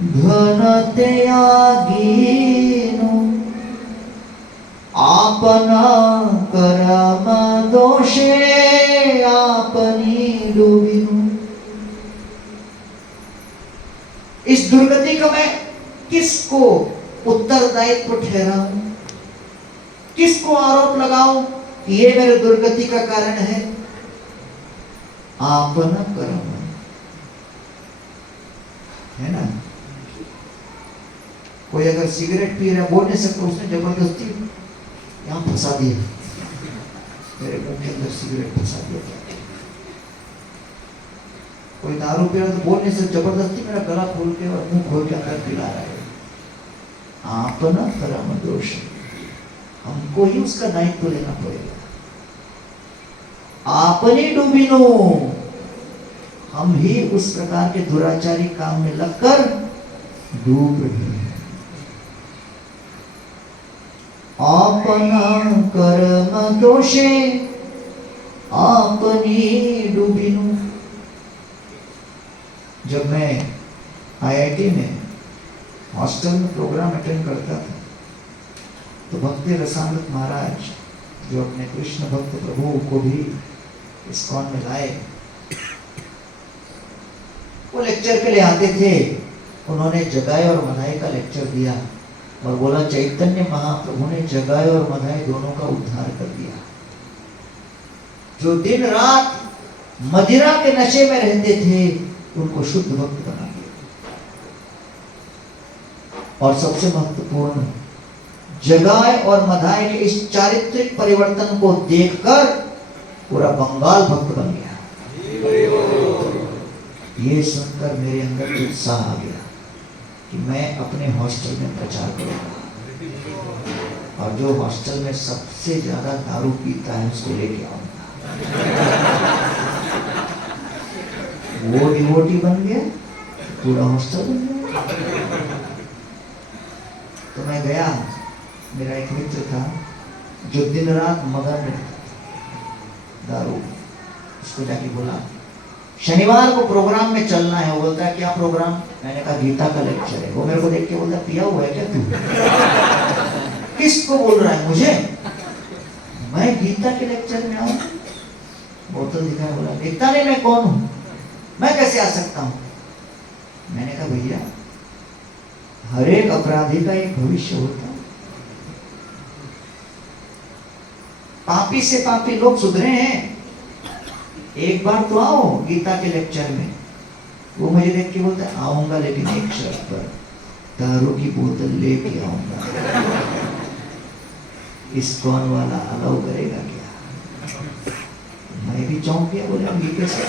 धन त्यागीनु आपना करम दोषे आपनी डूबिनु। इस दुर्गति का मैं किसको उत्तरदायित्व ठहराऊं, किसको आरोप लगाऊं कि ये मेरे दुर्गति का कारण है? आपना कर्म है ना। कोई अगर सिगरेट पी रहा है, बोल नहीं सकता, उसने जबरदस्ती यहाँ फंसा दिया, मेरे मुंह के अंदर सिगरेट फंसा दिया। कोई दारू पी रहा तो बोल नहीं सकता, जबरदस्ती मेरा गला खोल के और मुंह खोल के अंदर पिला रहा है। आपना कर्म दोष, हमको ही उसका दायित्व लेना पड़ेगा। आपने डूबिनो, हम ही उस प्रकार के दुराचारी काम में लगकर डूब रहे हैं। अपना कर्म दोषे अपनी डूबिनु। जब मैं आईआईटी में हॉस्टल में प्रोग्राम अटेंड करता था तो भक्ति रसामृत महाराज जो अपने कृष्ण भक्त प्रभु को भी इस्कॉन में लाए, वो लेक्चर के लिए आते थे। उन्होंने जगाए और मधाई का लेक्चर दिया और बोला चैतन्य महाप्रभु ने जगाए और मधाई दोनों का उद्धार कर दिया। जो दिन रात मदिरा के नशे में रहते थे उनको शुद्ध भक्त बना दिया। और सबसे महत्वपूर्ण, जगाए और मधाई के इस चारित्रिक परिवर्तन को देखकर पूरा बंगाल भक्त बन गया। ये सुनकर मेरे अंदर उत्साह आ गया कि मैं अपने हॉस्टल में प्रचार करूंगा और जो हॉस्टल में सबसे ज्यादा दारू पीता है उसको लेके आऊंगा। वो डिवोटी बन गया, पूरा हॉस्टल बन गया। तो मैं गया, मेरा एक मित्र था जो दिन रात मगन में दारू, उसको जाके बोला शनिवार को प्रोग्राम में चलना है। वो बोलता है क्या प्रोग्राम? मैंने कहा गीता का लेक्चर है। वो मेरे को देख के बोलता पिया हुआ है क्या तू? किसको बोल रहा है? मुझे? मैं गीता के लेक्चर में आऊं? बोतल दिखाया, बोला देखता नहीं मैं कौन हूं, मैं कैसे आ सकता हूं? मैंने कहा भैया हर एक अपराधी का एक भविष्य होता है। पापी से पापी लोग सुधरे हैं, एक बार तो आओ गीता के लेक्चर में। वो मुझे देख के बोलता है आऊंगा लेकिन एक शर्त पर, दारू की बोतल लेके आऊंगा। इस्कॉन वाला अलाउ करेगा क्या? मैं भी चौंक गया, बोले हम ये कैसे?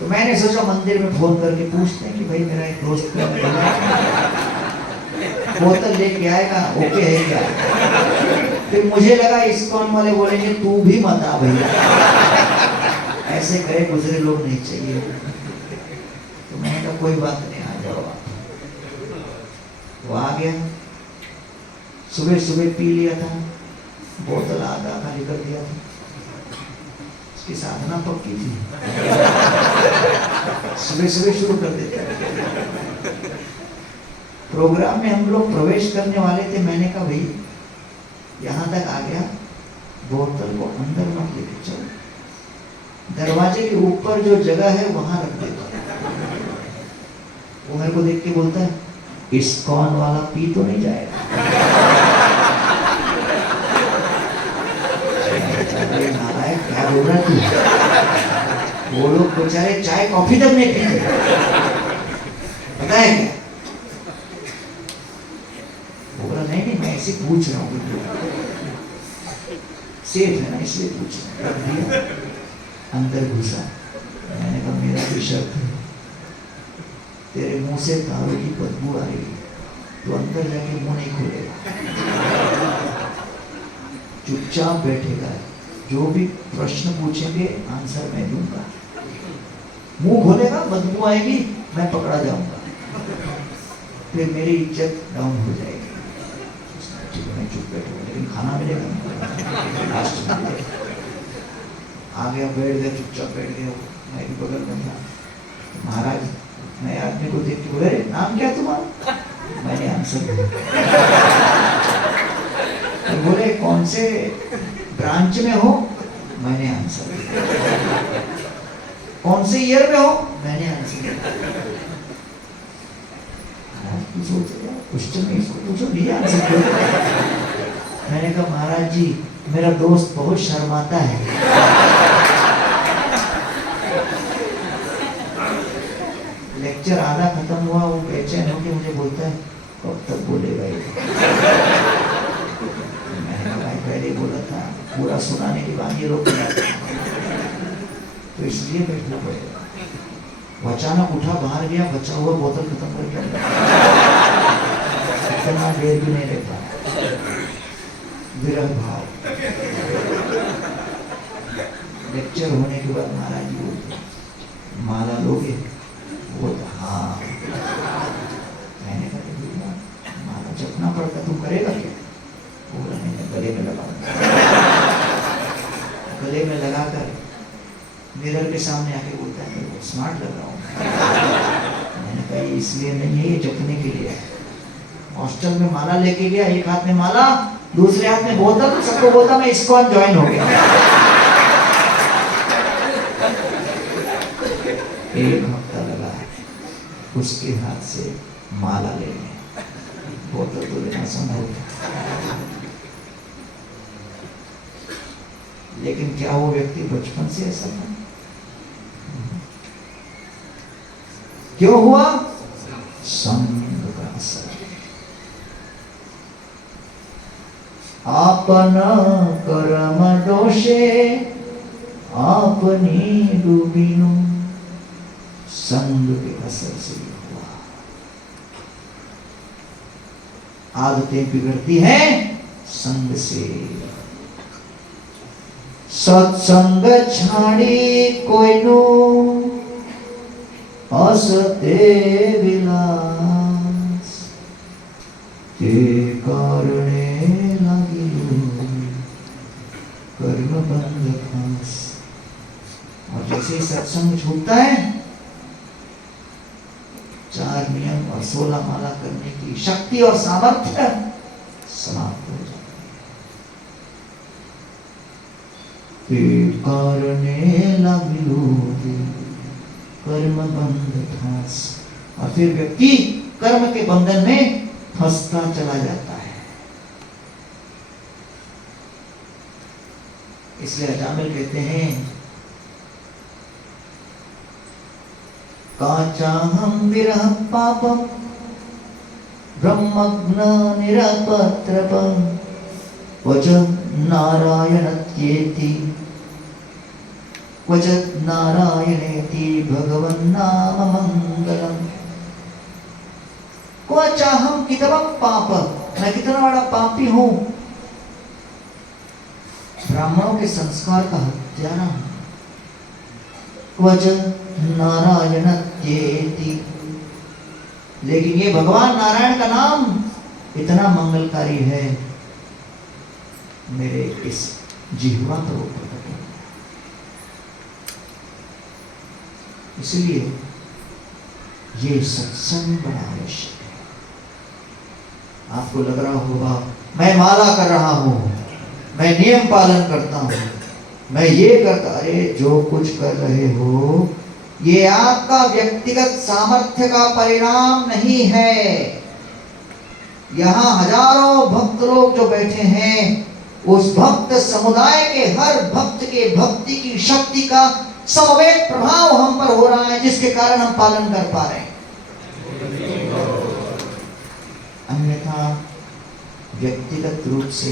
तो मैंने सोचा मंदिर में फोन करके पूछते हैं कि भाई मेरा एक दोस्त बोतल लेके आएगा, ओके है क्या? फिर मुझे लगा इस्कॉन वाले बोलेंगे तू भी मत आ भैया, ऐसे करे गुजरे लोग नहीं चाहिए। तो मैंने कहा कोई बात नहीं, आ जाओ आप। वो आ गया, सुबह सुबह पी लिया था, बोतल आधा खाली कर दिया था। उसकी साधना पक्की थी, सुबह सुबह शुरू कर देता। प्रोग्राम में हम लोग प्रवेश करने वाले थे। मैंने कहा भाई यहाँ तक आ गया, बोतल को अंदर मत लेके चलो, दरवाजे के ऊपर जो जगह है वहां रख देता। वो मेरे को देख के बोलता है इस्कॉन वाला पी तो नहीं जाएगा? नालायक क्या बोल रहा तू? वो लोग बेचारे चाय कॉफी तक नहीं पीते, पता है क्या? वो बोला नहीं मैं ऐसे पूछ रहा हूँ, सेफ है ना इसलिए पूछ रहा हूँ। अंदर घुसा, मैंने कहा मेरा भी शर्त है, तेरे मुंह से दारू की बदबू आ रही है, तो अंदर जाके मुंह नहीं खोलेगा, चुपचाप बैठेगा। जो भी प्रश्न पूछेंगे आंसर मैं दूंगा। मुंह खोलेगा, बदबू आएगी, मैं पकड़ा जाऊंगा, फिर मेरी इज्जत डाउन हो जाएगी। ठीक है, मैं चुप बैठूंगा, लेकिन खाना मिलेगा लास्ट में मिलेगा। आ गया, बैठ गया, चुपचाप बैठ गया, मैं भी बगल में था। महाराज नए आदमी को देख के बोले, नाम क्या तुम्हारा? मैंने आंसर दिया। तो बोले कौन से ब्रांच में हो? मैंने आंसर दिया। कौन से ईयर में हो? मैंने आंसर दिया। तू सोच रहा क्वेश्चन में इसको पूछो, नहीं आंसर दिया। मैंने कहा महाराज जी मेरा दोस्त बहुत शर्माता है। लेक्चर आधा खत्म हुआ, वो बेचैन होकर मुझे बोलता है कब तक बोलेगा ये? मैंने कहा भाई पहले ही बोला था, पूरा सुनाने के बाद ये रोक दिया, तो इसलिए बैठना पड़ेगा। वो अचानक उठा, बाहर गया, बचा हुआ बोतल खत्म कर गया। इतना देर भी नहीं रहता, विरह भाव। लेक्चर होने के बाद महाराज जी बोलते माला लोगे? बोलता हाँ। मैंने कहा माला जपना पड़ता, तुम करेगा क्या? बोला मैंने गले में लगा। गले में लगाकर मिरर के सामने आके बोलता है मैं स्मार्ट लग रहा हूँ। मैंने कहा इसलिए नहीं है, ये जपने के लिए है। हॉस्टल में माला लेके गया, एक हाथ में माला, दूसरे हाथ में बोतल, सबको बोलता मैं इस्कॉन ज्वाइन हो गया। एक हफ्ता लगा उसके हाथ से माला लेने, बोतल तो लेना संभव था। लेकिन क्या वो व्यक्ति बचपन से ऐसा था? क्यों हुआ? संग का असर। आपन कर्म दोषे आपनी डूबिनु, संग के असर से हुआ। आदतें बिगड़ती हैं संग से। सत्संग छाड़ी कोई नो असते विलास, ते कारणे लागियो कर्म बंध फांस। और जैसे ही सत्संग छूटता है, 4 नियम और 16 माला करने की शक्ति और सामर्थ्य समाप्त हो जाती है। कारणे लागियो कर्म बंध फांस। और फिर व्यक्ति कर्म के बंधन में फंसता चला जाता है। इसलिए अजामिल कहते हैं काचाहं विरह पापम ब्रह्मज्ञ निरपत्रपम वचन नारायणत्येति वचन नारायणेति भगवन्नाम मंगलम। क्वचाहं कितवं पाप, मैं कितना बड़ा पापी हूं, ब्राह्मणों के संस्कार का हत्यारा हूं। वचन नारायणत्येति, लेकिन ये भगवान नारायण का नाम इतना मंगलकारी है, मेरे इस जिह्वा पर वो प्रकट हो। इसलिए ये सत्संग बड़ा आवश्यक है। आपको लग रहा होगा मैं माला कर रहा हूं, मैं नियम पालन करता हूं, मैं ये करता, अरे जो कुछ कर रहे हो ये आपका व्यक्तिगत सामर्थ्य का परिणाम नहीं है। यहाँ हजारों भक्त लोग जो बैठे हैं, उस भक्त समुदाय के हर भक्त के भक्ति की शक्ति का समवेत प्रभाव हम पर हो रहा है, जिसके कारण हम पालन कर पा रहे हैं। अन्यथा व्यक्तिगत रूप से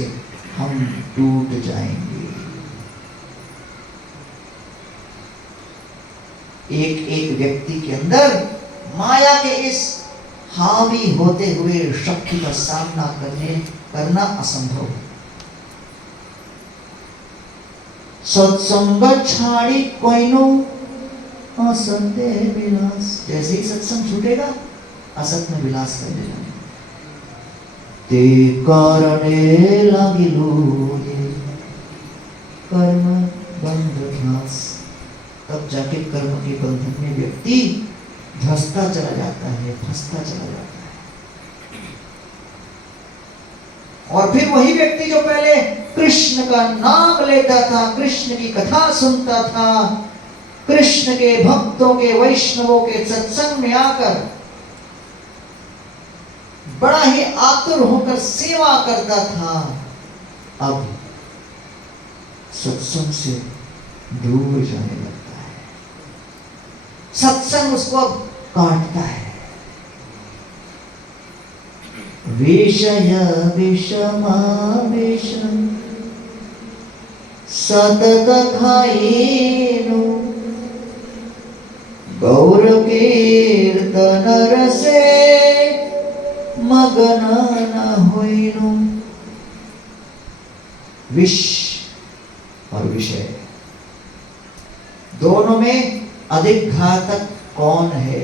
हम टूट जाएंगे। एक एक व्यक्ति के अंदर माया के इस हावी होते हुए शक्ति का सामना करना असंभव है। सत्संग छाड़ी कोइनो असत्य विलास, जैसे ही सत्संग छूटेगा असत में विलास करने लगे। ते करने लागिलो कर्म बंध ध्यास, तब जाके कर्म के बंधन में व्यक्ति धंसता चला जाता है, फंसता चला जाता है। और फिर वही व्यक्ति जो पहले कृष्ण का नाम लेता था, कृष्ण की कथा सुनता था, कृष्ण के भक्तों के वैष्णवों के सत्संग में आकर बड़ा ही आतुर होकर सेवा करता था, अब सत्संग से दूर जाने लगता है। सत्संग उसको अब काटता है। विषय विषमावेश सतत खाएनु, गौर कीर्तन रसे मगन न होइनु। विष और विषय दोनों में अधिक घातक कौन है,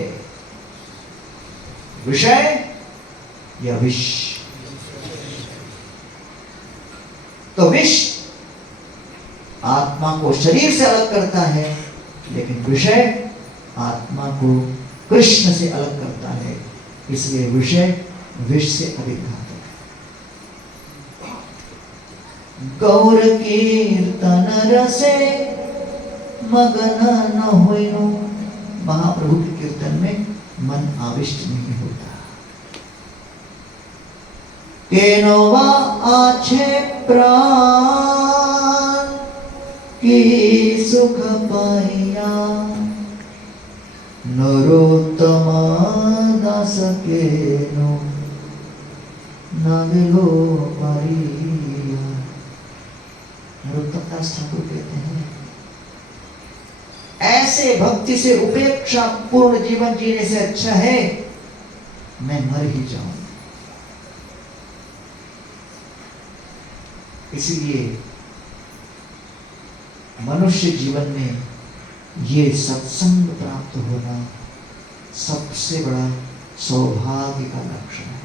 विषय या विष? तो विष आत्मा को शरीर से अलग करता है, लेकिन विषय आत्मा को कृष्ण से अलग करता है। इसलिए विषय विष से अधिक घातक है। गौर कीर्तन रसे मगन न होइनु, महाप्रभु के कीर्तन में मन आविष्ट नहीं होता। केनो वा आछे प्राण की सुख पाइया, नरोत्तम दास केनो नागलो पारिया। नरोत्तम दास ठाकुर कहते हैं, ऐसे भक्ति से उपेक्षा पूर्ण जीवन जीने से अच्छा है मैं मर ही जाऊं। इसलिए मनुष्य जीवन में ये सत्संग प्राप्त होना सबसे बड़ा सौभाग्य का लक्षण है।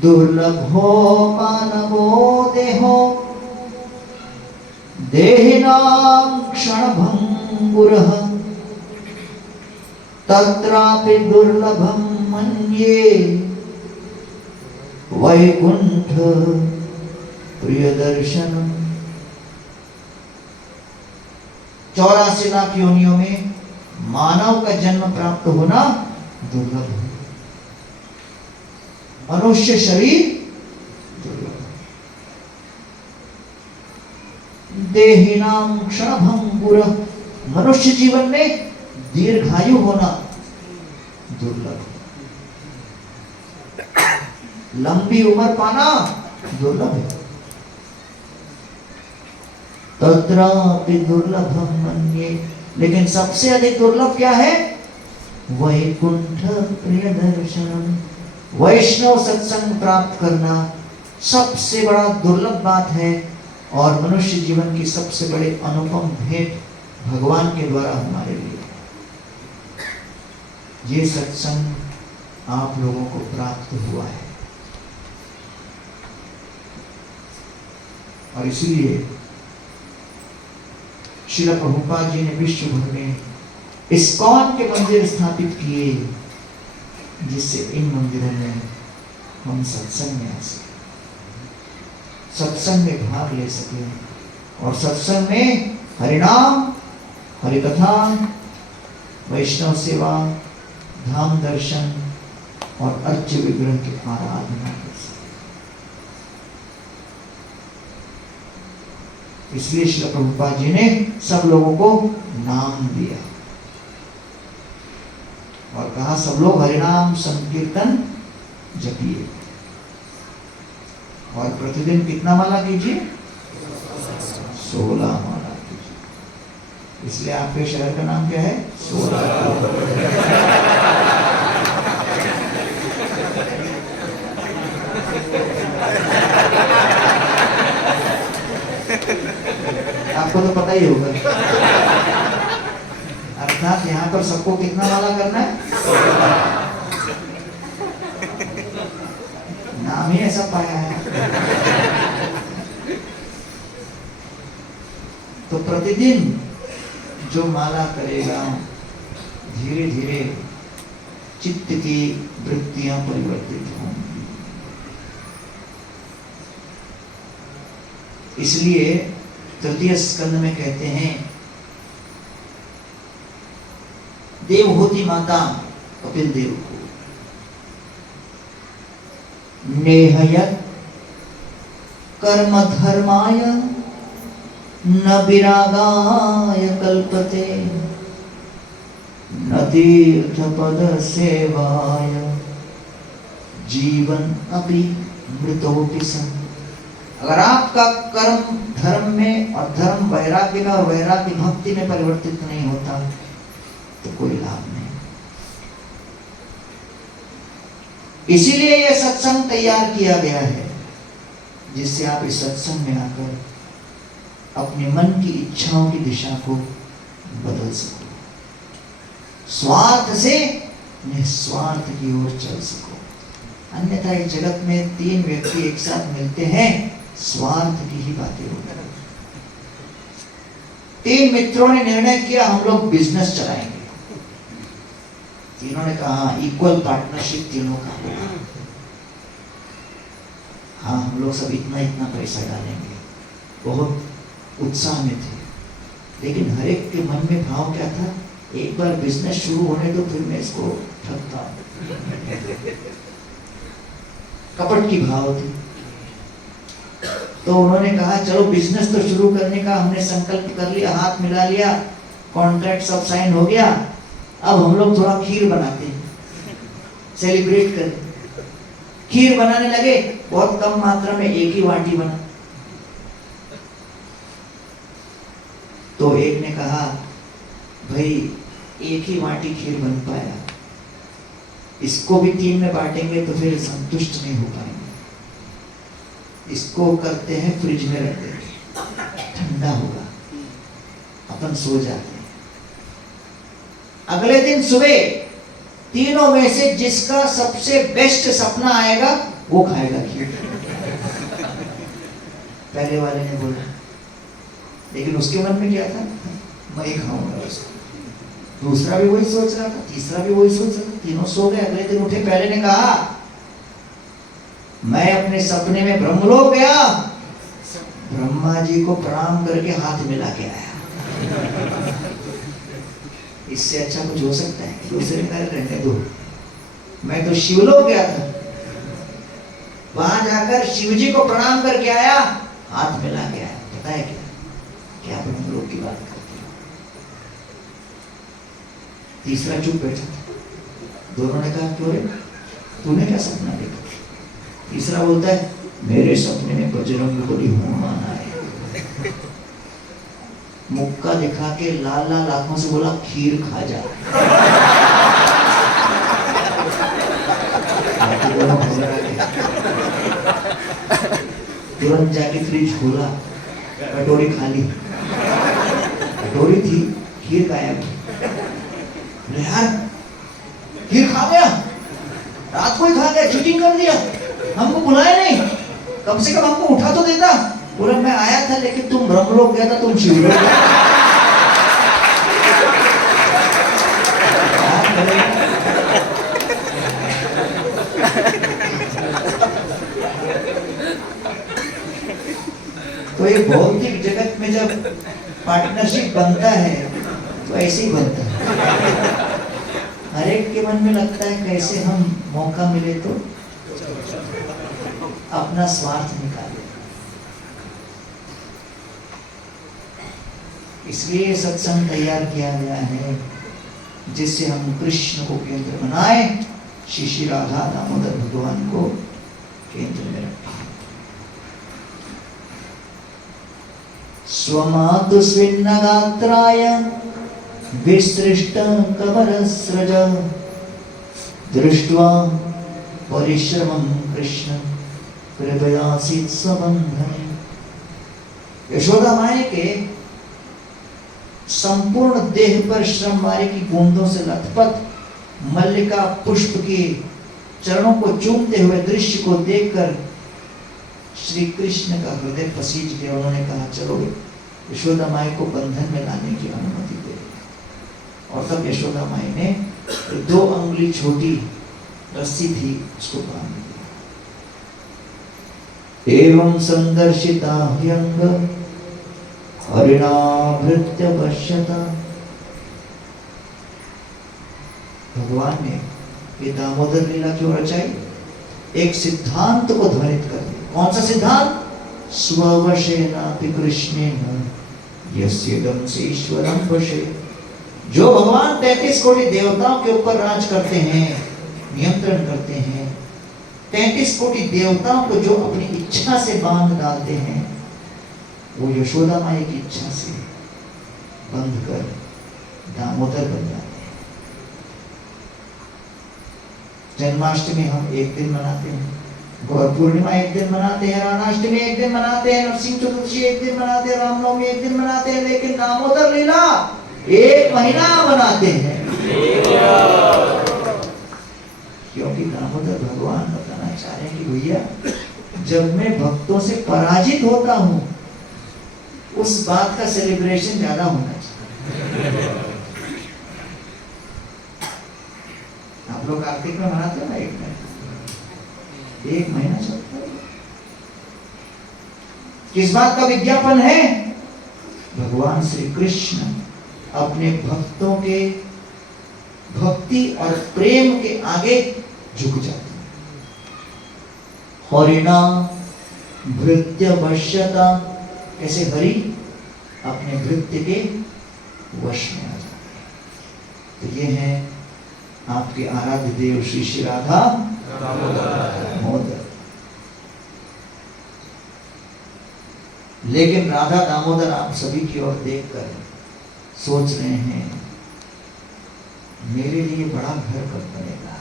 दुर्लभो मानवो देहो देहिनां क्षणभंगुरः, तत्रापि दुर्लभं मन्ये वैकुंठ प्रिय दर्शनम। 84 लाख योनियों में मानव का जन्म प्राप्त होना दुर्लभ है। मनुष्य शरीर दुर्लभ है। देहिनां क्षणभंगुरः, मनुष्य जीवन में दीर्घायु होना दुर्लभ है। लंबी उम्र पाना दुर्लभ है। तत्रापि दुर्लभम मन्ये, लेकिन सबसे अधिक दुर्लभ क्या है? वैकुंठ प्रिय दर्शनम, वैष्णव सत्संग प्राप्त करना सबसे बड़ा दुर्लभ बात है। और मनुष्य जीवन की सबसे बड़ी अनुपम भेंट भगवान के द्वारा हमारे लिए, ये सत्संग आप लोगों को प्राप्त हुआ है। और इसलिए श्रील प्रभुपाद जी ने विश्व भर में इस्कॉन के मंदिर स्थापित किए, जिससे इन मंदिरों में हम सत्संग में आ सके, सत्संग में भाग ले सके, और सत्संग में हरिनाम, हरिकथा, वैष्णव सेवा, धाम दर्शन और अर्च्य विग्रह की आराधना कर सके। इसलिए श्रील प्रभुपाद जी ने सब लोगों को नाम दिया और कहा सब लोग हरिनाम संकीर्तन जपिए, और प्रतिदिन कितना माला कीजिए? 16 माला कीजिए। इसलिए आपके शहर का नाम क्या है? 16। आपको तो पता ही होगा। अर्थात यहाँ पर सबको कितना माला करना है? नाम ही ऐसा पाया है। तो प्रतिदिन जो माला करेगा, धीरे धीरे चित्त की वृत्तियां परिवर्तित होंगी। इसलिए तृतीय स्कंद में कहते हैं, देवहूति माता कपिल देव को नेहयत् कर्म धर्माय न विरागाय कल्पते न तीर्थ पद सेवाय जीवन अपि मृतोपि सन। अगर आपका कर्म धर्म में और धर्म वैराग्य में और वैराग्य भक्ति में परिवर्तित नहीं होता तो कोई लाभ नहीं। इसीलिए यह सत्संग तैयार किया गया है, जिससे आप इस सत्संग में आकर अपने मन की इच्छाओं की दिशा को बदल सको, स्वार्थ से निस्वार्थ की ओर चल सको। अन्यथा इस जगत में तीन व्यक्ति एक साथ मिलते हैं, स्वार्थ की ही बातें होती हैं। तीन मित्रों ने निर्णय किया हम लोग बिजनेस चलाएंगे। तीनों ने कहा इक्वल पार्टनरशिप तीनों का होगा। हाँ, हम लोग सब इतना इतना पैसा डालेंगे। बहुत उत्साह में थे, लेकिन हर एक के मन में भाव क्या था? एक बार बिजनेस शुरू होने तो फिर मैं इसको ठगता। कपट की भाव थी। तो उन्होंने कहा चलो बिजनेस तो शुरू करने का हमने संकल्प कर लिया, हाथ मिला लिया, कॉन्ट्रैक्ट सब साइन हो गया। अब हम लोग थोड़ा खीर बनाते हैं, सेलिब्रेट करें। खीर बनाने लगे, बहुत कम मात्रा में, एक ही वाटी बना। तो एक ने कहा भाई एक ही वाटी खीर बन पाया, इसको भी तीन में बांटेंगे तो फिर संतुष्ट नहीं हो पाएंगे। इसको करते हैं फ्रिज में रख देते, ठंडा होगा, अपन सो जाते हैं। अगले दिन सुबह तीनों में से जिसका सबसे बेस्ट सपना आएगा वो खाएगा खीर। पहले वाले ने बोला, लेकिन उसके मन में क्या था? मैं ही खाऊंगा उसको। दूसरा भी वही सोच रहा था, तीसरा भी वही सोच रहा था। तीनों सो गए। अगले दिन उठे, पहले ने कहा मैं अपने सपने में ब्रह्मलोक गया, ब्रह्मा जी को प्रणाम करके हाथ मिला के आया। इससे अच्छा कुछ हो सकता है? दूसरे ने कहा रहने दो, मैं तो शिवलोक गया था, वहां जाकर शिव जी को प्रणाम करके आया, हाथ मिला के आया। पता है क्या ब्रह्मलोक की बात करते हो? तीसरा चुप बैठा था। दोनों ने कहा क्यों रे, तूने क्या सपना देखा? तीसरा बोलता है मेरे सपने में बजरंगबली हनुमान आए। मुक्का दिखा के लाल लाल आंखों से बोला खीर खा जा। तुरंत जाके फ्रिज खोला, कटोरी खाली, कटोरी थी, खीर गायब। यार खीर खा गया, रात को ही खा गया, चीटिंग कर दिया, हमको बुलाया नहीं, कम से कम हमको उठा तो देता। बोला मैं आया था लेकिन तुम ब्रह्मलोक गया था, तुम शिवलोक गए। तो ये भौतिक जगत में जब पार्टनरशिप बनता है तो ऐसे ही बनता है। हर एक के मन में लगता है कैसे हम मौका मिले तो अपना स्वार्थ निकाले। इसलिए सत्संग तैयार किया गया है, जिससे हम कृष्ण को केंद्र बनाए, श्री राधा दामोदर भगवान को केंद्र में रखें। स्वमातु स्विन्नगात्राय विसृष्ट कमरस्रज दृष्ट्वा परिश्रमं कृष्ण कृपयासीत सबंधन। यशोदा माए के संपूर्ण देह पर श्रमवारी की बूंदों से लथपथ मल्लिका पुष्प के चरणों को चूमते हुए दृश्य को देखकर श्री कृष्ण का हृदय पसीज गया। उन्होंने कहा चलो यशोदा माई को बंधन में लाने की अनुमति दे। और तब यशोदा माई ने 2 अंगुली छोटी रस्सी थी उसको बांध दिया। एवं संदर्शिता ह्यंग हरिणाभृत्य पश्यता। भगवान ने ये दामोदर लीला क्यों रचाई? एक सिद्धांत को ध्वनित कर दिया। कौन सा सिद्धांत? स्ववशेनापि कृष्णेन यस्येदं ईश्वरं वशे। जो भगवान 33 कोटि देवताओं के ऊपर राज करते हैं, नियंत्रण करते हैं, 33 कोटि देवताओं को जो अपनी इच्छा से बांध डालते हैं, वो यशोदा माई की इच्छा से बंध कर दामोदर बन जाते हैं। जन्माष्टमी हम एक दिन मनाते हैं, गौर पूर्णिमा एक दिन मनाते हैं, रानाष्टमी एक दिन मनाते हैं, नरसिंह चतुर्थी एक दिन मनाते हैं, रामनवमी एक दिन मनाते हैं, लेकिन दामोदर लीला 1 महीना मनाते हैं। क्योंकि दामोदर भगवान बताना चाह रहे हैं कि भैया जब मैं भक्तों से पराजित होता हूं उस बात का सेलिब्रेशन ज्यादा होना चाहिए। आप लोग कार्तिक में मनाते हो ना 1 महीना चलता है। किस बात का विज्ञापन है? भगवान श्री कृष्ण अपने भक्तों के भक्ति और प्रेम के आगे झुक जाते हैं। हरिणा भृत्य वश्यता। कैसे? हरि अपने भृत्य के वश में आ जाते हैं। तो ये है आपके आराध्य देव श्री श्री राधा दामोदर। लेकिन राधा दामोदर आप सभी की ओर देखकर सोच रहे हैं मेरे लिए बड़ा घर कब बनेगा।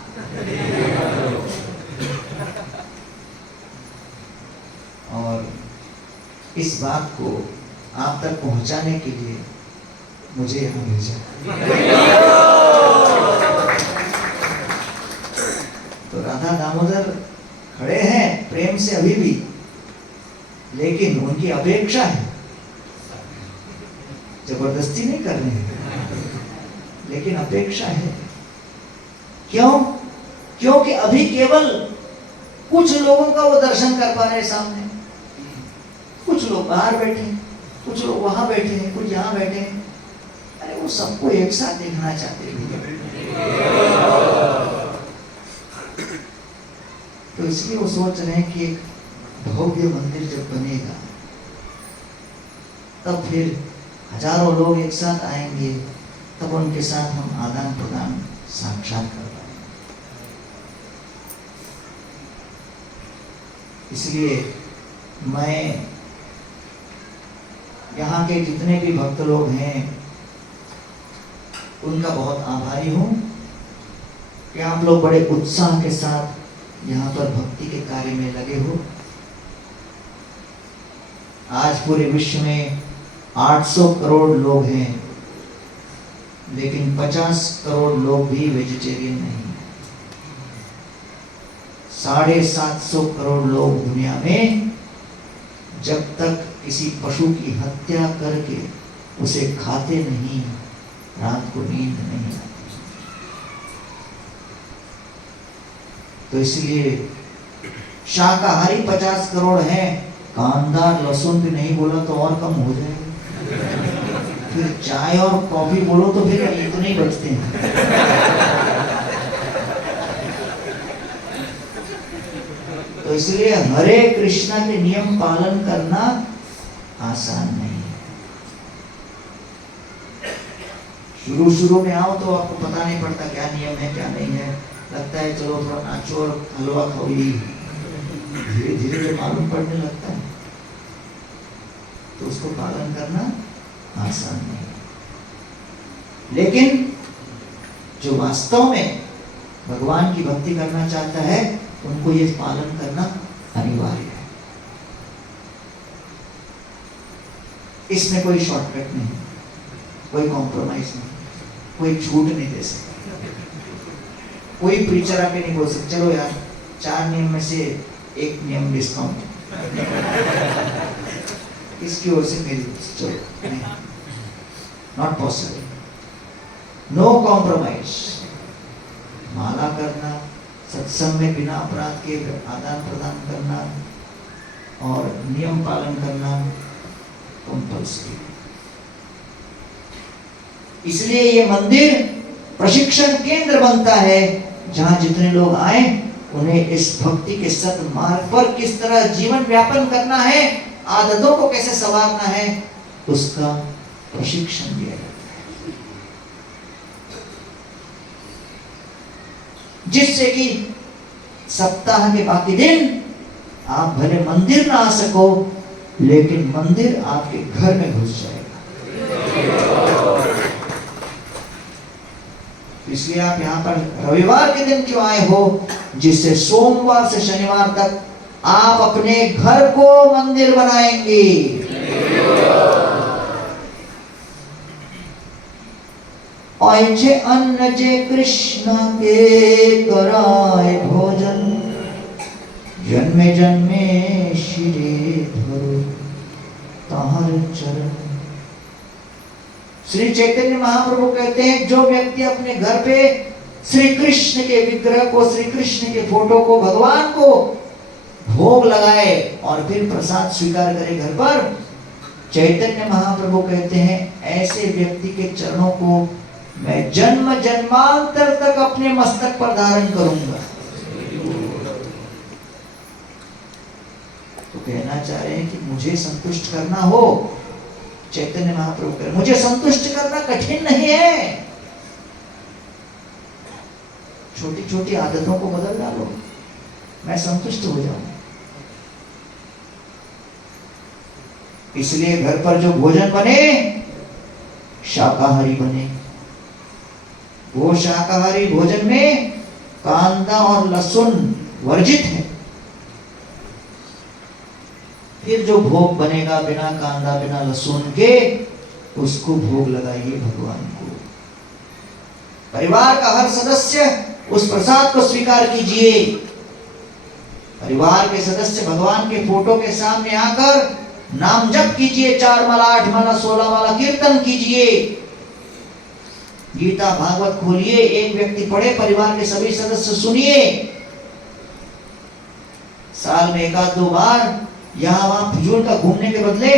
और इस बात को आप तक पहुंचाने के लिए मुझे यहाँ भेजा। तो राधा दामोदर खड़े हैं प्रेम से अभी भी, लेकिन उनकी अपेक्षा है, जबरदस्ती नहीं कर रहे हैं, लेकिन अपेक्षा है। क्यों? क्योंकि अभी केवल कुछ लोगों का वो दर्शन कर पा रहे हैं सामने। कुछ लोग बाहर बैठे हैं, कुछ लोग वहां बैठे हैं, कुछ यहाँ बैठे हैं। अरे वो सबको एक साथ देखना चाहते हैं। तो इसलिए वो सोच रहे हैं कि एक भव्य मंदिर जब बनेगा तब फिर हजारों लोग एक साथ आएंगे, तब उनके साथ हम आदान प्रदान साक्षात कर पाएंगे। इसलिए मैं यहाँ के जितने भी भक्त लोग हैं उनका बहुत आभारी हूँ कि आप लोग बड़े उत्साह के साथ यहाँ पर भक्ति के कार्य में लगे हो। आज पूरे विश्व में 800 करोड़ लोग हैं, लेकिन 50 करोड़ लोग भी वेजिटेरियन नहीं हैं। 750 करोड़ लोग दुनिया में जब तक किसी पशु की हत्या करके उसे खाते नहीं, रात को नींद नहीं आती। तो इसलिए शाकाहारी 50 करोड़ हैं, कांदा लहसुन भी नहीं बोला तो और कम हो जाएगा। फिर चाय और कॉफी बोलो तो फिर इतने ही बचते हैं। तो इसलिए हरे कृष्णा के नियम पालन करना आसान नहीं है। शुरू में आओ तो आपको पता नहीं पड़ता क्या नियम है क्या नहीं है, लगता है चलो थोड़ा नाचो और हलवा खाओ, धीरे धीरे मालूम पड़ने लगता है। तो उसको पालन करना आसान नहीं, लेकिन जो वास्तव में भगवान की भक्ति करना चाहता है उनको ये पालन करना अनिवार्य है। इसमें कोई शॉर्टकट नहीं, कोई कॉम्प्रोमाइज नहीं, कोई छूट नहीं दे सकता। कोई प्रीचर आके नहीं बोल सकता चलो यार 4 नियम में से 1 नियम डिस्काउंट इसकी ओर से मेरी चलो नहीं, नॉट पॉसिबल। No compromise. माला करना, सत्संग में बिना अपराध के आदान प्रदान करना और नियम पालन करना कंपल्सरी। इसलिए ये मंदिर प्रशिक्षण केंद्र बनता है जहां जितने लोग आए उन्हें इस भक्ति के सत्मार्ग पर किस तरह जीवन व्यापन करना है, आदतों को कैसे संवारना है, उसका प्रशिक्षण दिया जाता है। जिससे कि सप्ताह के बाकी दिन आप भले मंदिर ना आ सको लेकिन मंदिर आपके घर में घुस जाएगा। इसलिए आप यहाँ पर रविवार के दिन क्यों आए हो, जिससे सोमवार से शनिवार तक आप अपने घर को मंदिर बनाएंगे। और जे अन्न जे कृष्ण के कराए भोजन, जन्मे जन्मे शिरे धरो ताहर चरण। श्री चैतन्य महाप्रभु कहते हैं जो व्यक्ति अपने घर पे श्री कृष्ण के विग्रह को, श्री कृष्ण के फोटो को, भगवान को भोग लगाए और फिर प्रसाद स्वीकार करे घर पर, चैतन्य महाप्रभु कहते हैं ऐसे व्यक्ति के चरणों को मैं जन्म जन्मांतर तक अपने मस्तक पर धारण करूंगा। तो कहना चाह रहे हैं कि मुझे संतुष्ट करना हो, चैतन्य महाप्रभु कह रहे मुझे संतुष्ट करना कठिन नहीं है, छोटी छोटी आदतों को बदल डालो, मैं संतुष्ट हो जाऊं। इसलिए घर पर जो भोजन बने शाकाहारी बने। वो शाकाहारी भोजन में कांदा और लहसुन वर्जित है। फिर जो भोग बनेगा बिना कांदा बिना लहसुन के, उसको भोग लगाइए भगवान को। परिवार का हर सदस्य उस प्रसाद को स्वीकार कीजिए। परिवार के सदस्य भगवान के फोटो के सामने आकर नाम जप कीजिए, 4 माला 8 माला 16 माला कीर्तन कीजिए। गीता भागवत खोलिए, एक व्यक्ति पढ़े, परिवार के सभी सदस्य सुनिए। साल में 1-2 बार यहाँ वहां फिजूल का घूमने के बदले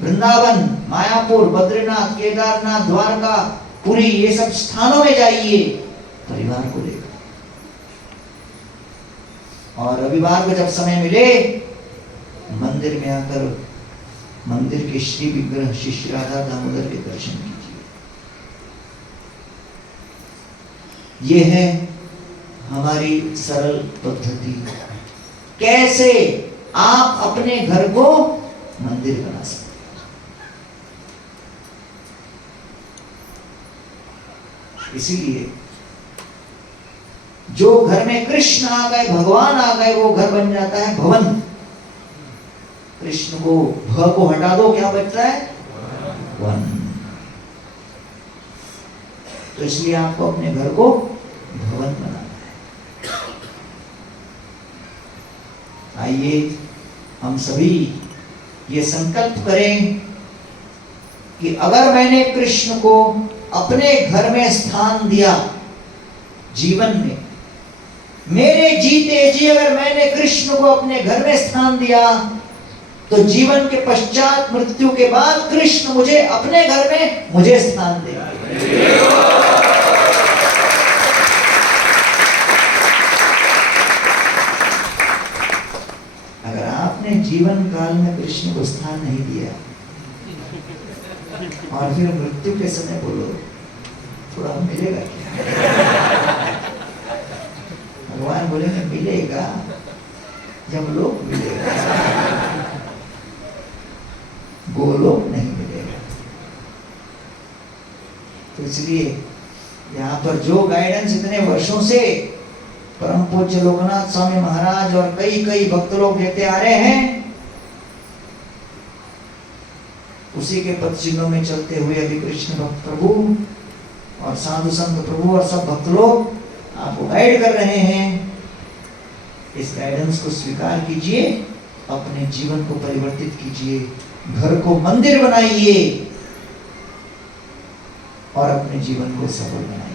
वृंदावन, मायापुर, बद्रीनाथ, केदारनाथ, द्वारका, पुरी, ये सब स्थानों में जाइए परिवार को लेकर। और रविवार को जब समय मिले मंदिर में आकर मंदिर के श्री विग्रह श्री राधा दामोदर के दर्शन कीजिए। ये है हमारी सरल पद्धति, कैसे आप अपने घर को मंदिर बना सकते हैं। इसीलिए जो घर में कृष्ण आ गए, भगवान आ गए, वो घर बन जाता है भवन। कृष्ण को भ को हटा दो, क्या बचता है? वन। तो इसलिए आपको अपने घर को भवन बनाना है। आइए हम सभी ये संकल्प करें कि अगर मैंने कृष्ण को अपने घर में स्थान दिया जीवन में, मेरे जीते जी अगर मैंने कृष्ण को अपने घर में स्थान दिया, तो जीवन के पश्चात मृत्यु के बाद कृष्ण मुझे अपने घर में मुझे स्थान देंगे। अगर आपने जीवन काल में कृष्ण को स्थान नहीं दिया और फिर मृत्यु के समय बोलो थोड़ा मिलेगा क्या? भगवान बोलेंगे मिलेगा जब लोग मिलेगा, गोलोक नहीं मिलेगा। तो इसलिए यहाँ पर जो गाइडेंस इतने वर्षों से परम पूज्य लोकनाथ स्वामी महाराज और कई कई भक्त लोग देते आ रहे हैं। उसी के पथ चिन्हों में चलते हुए अभी कृष्ण भक्त प्रभु और साधु संत प्रभु और सब भक्त लोग आपको गाइड कर रहे हैं। इस गाइडेंस को स्वीकार कीजिए, अपने जीवन को परिवर्तित कीजिए, घर को मंदिर बनाइए और अपने जीवन को सफल बनाइए।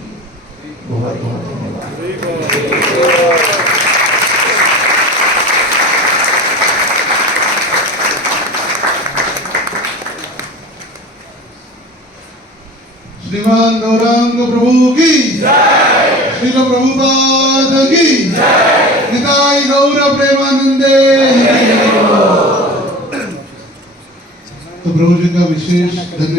बहुत बहुत धन्यवाद। श्रीमान गौरांग प्रभु की जय, श्रील प्रभुपाद की जय, निताई गौर प्रेमानंदे। तो प्रभु जी का विशेष धन्यवाद।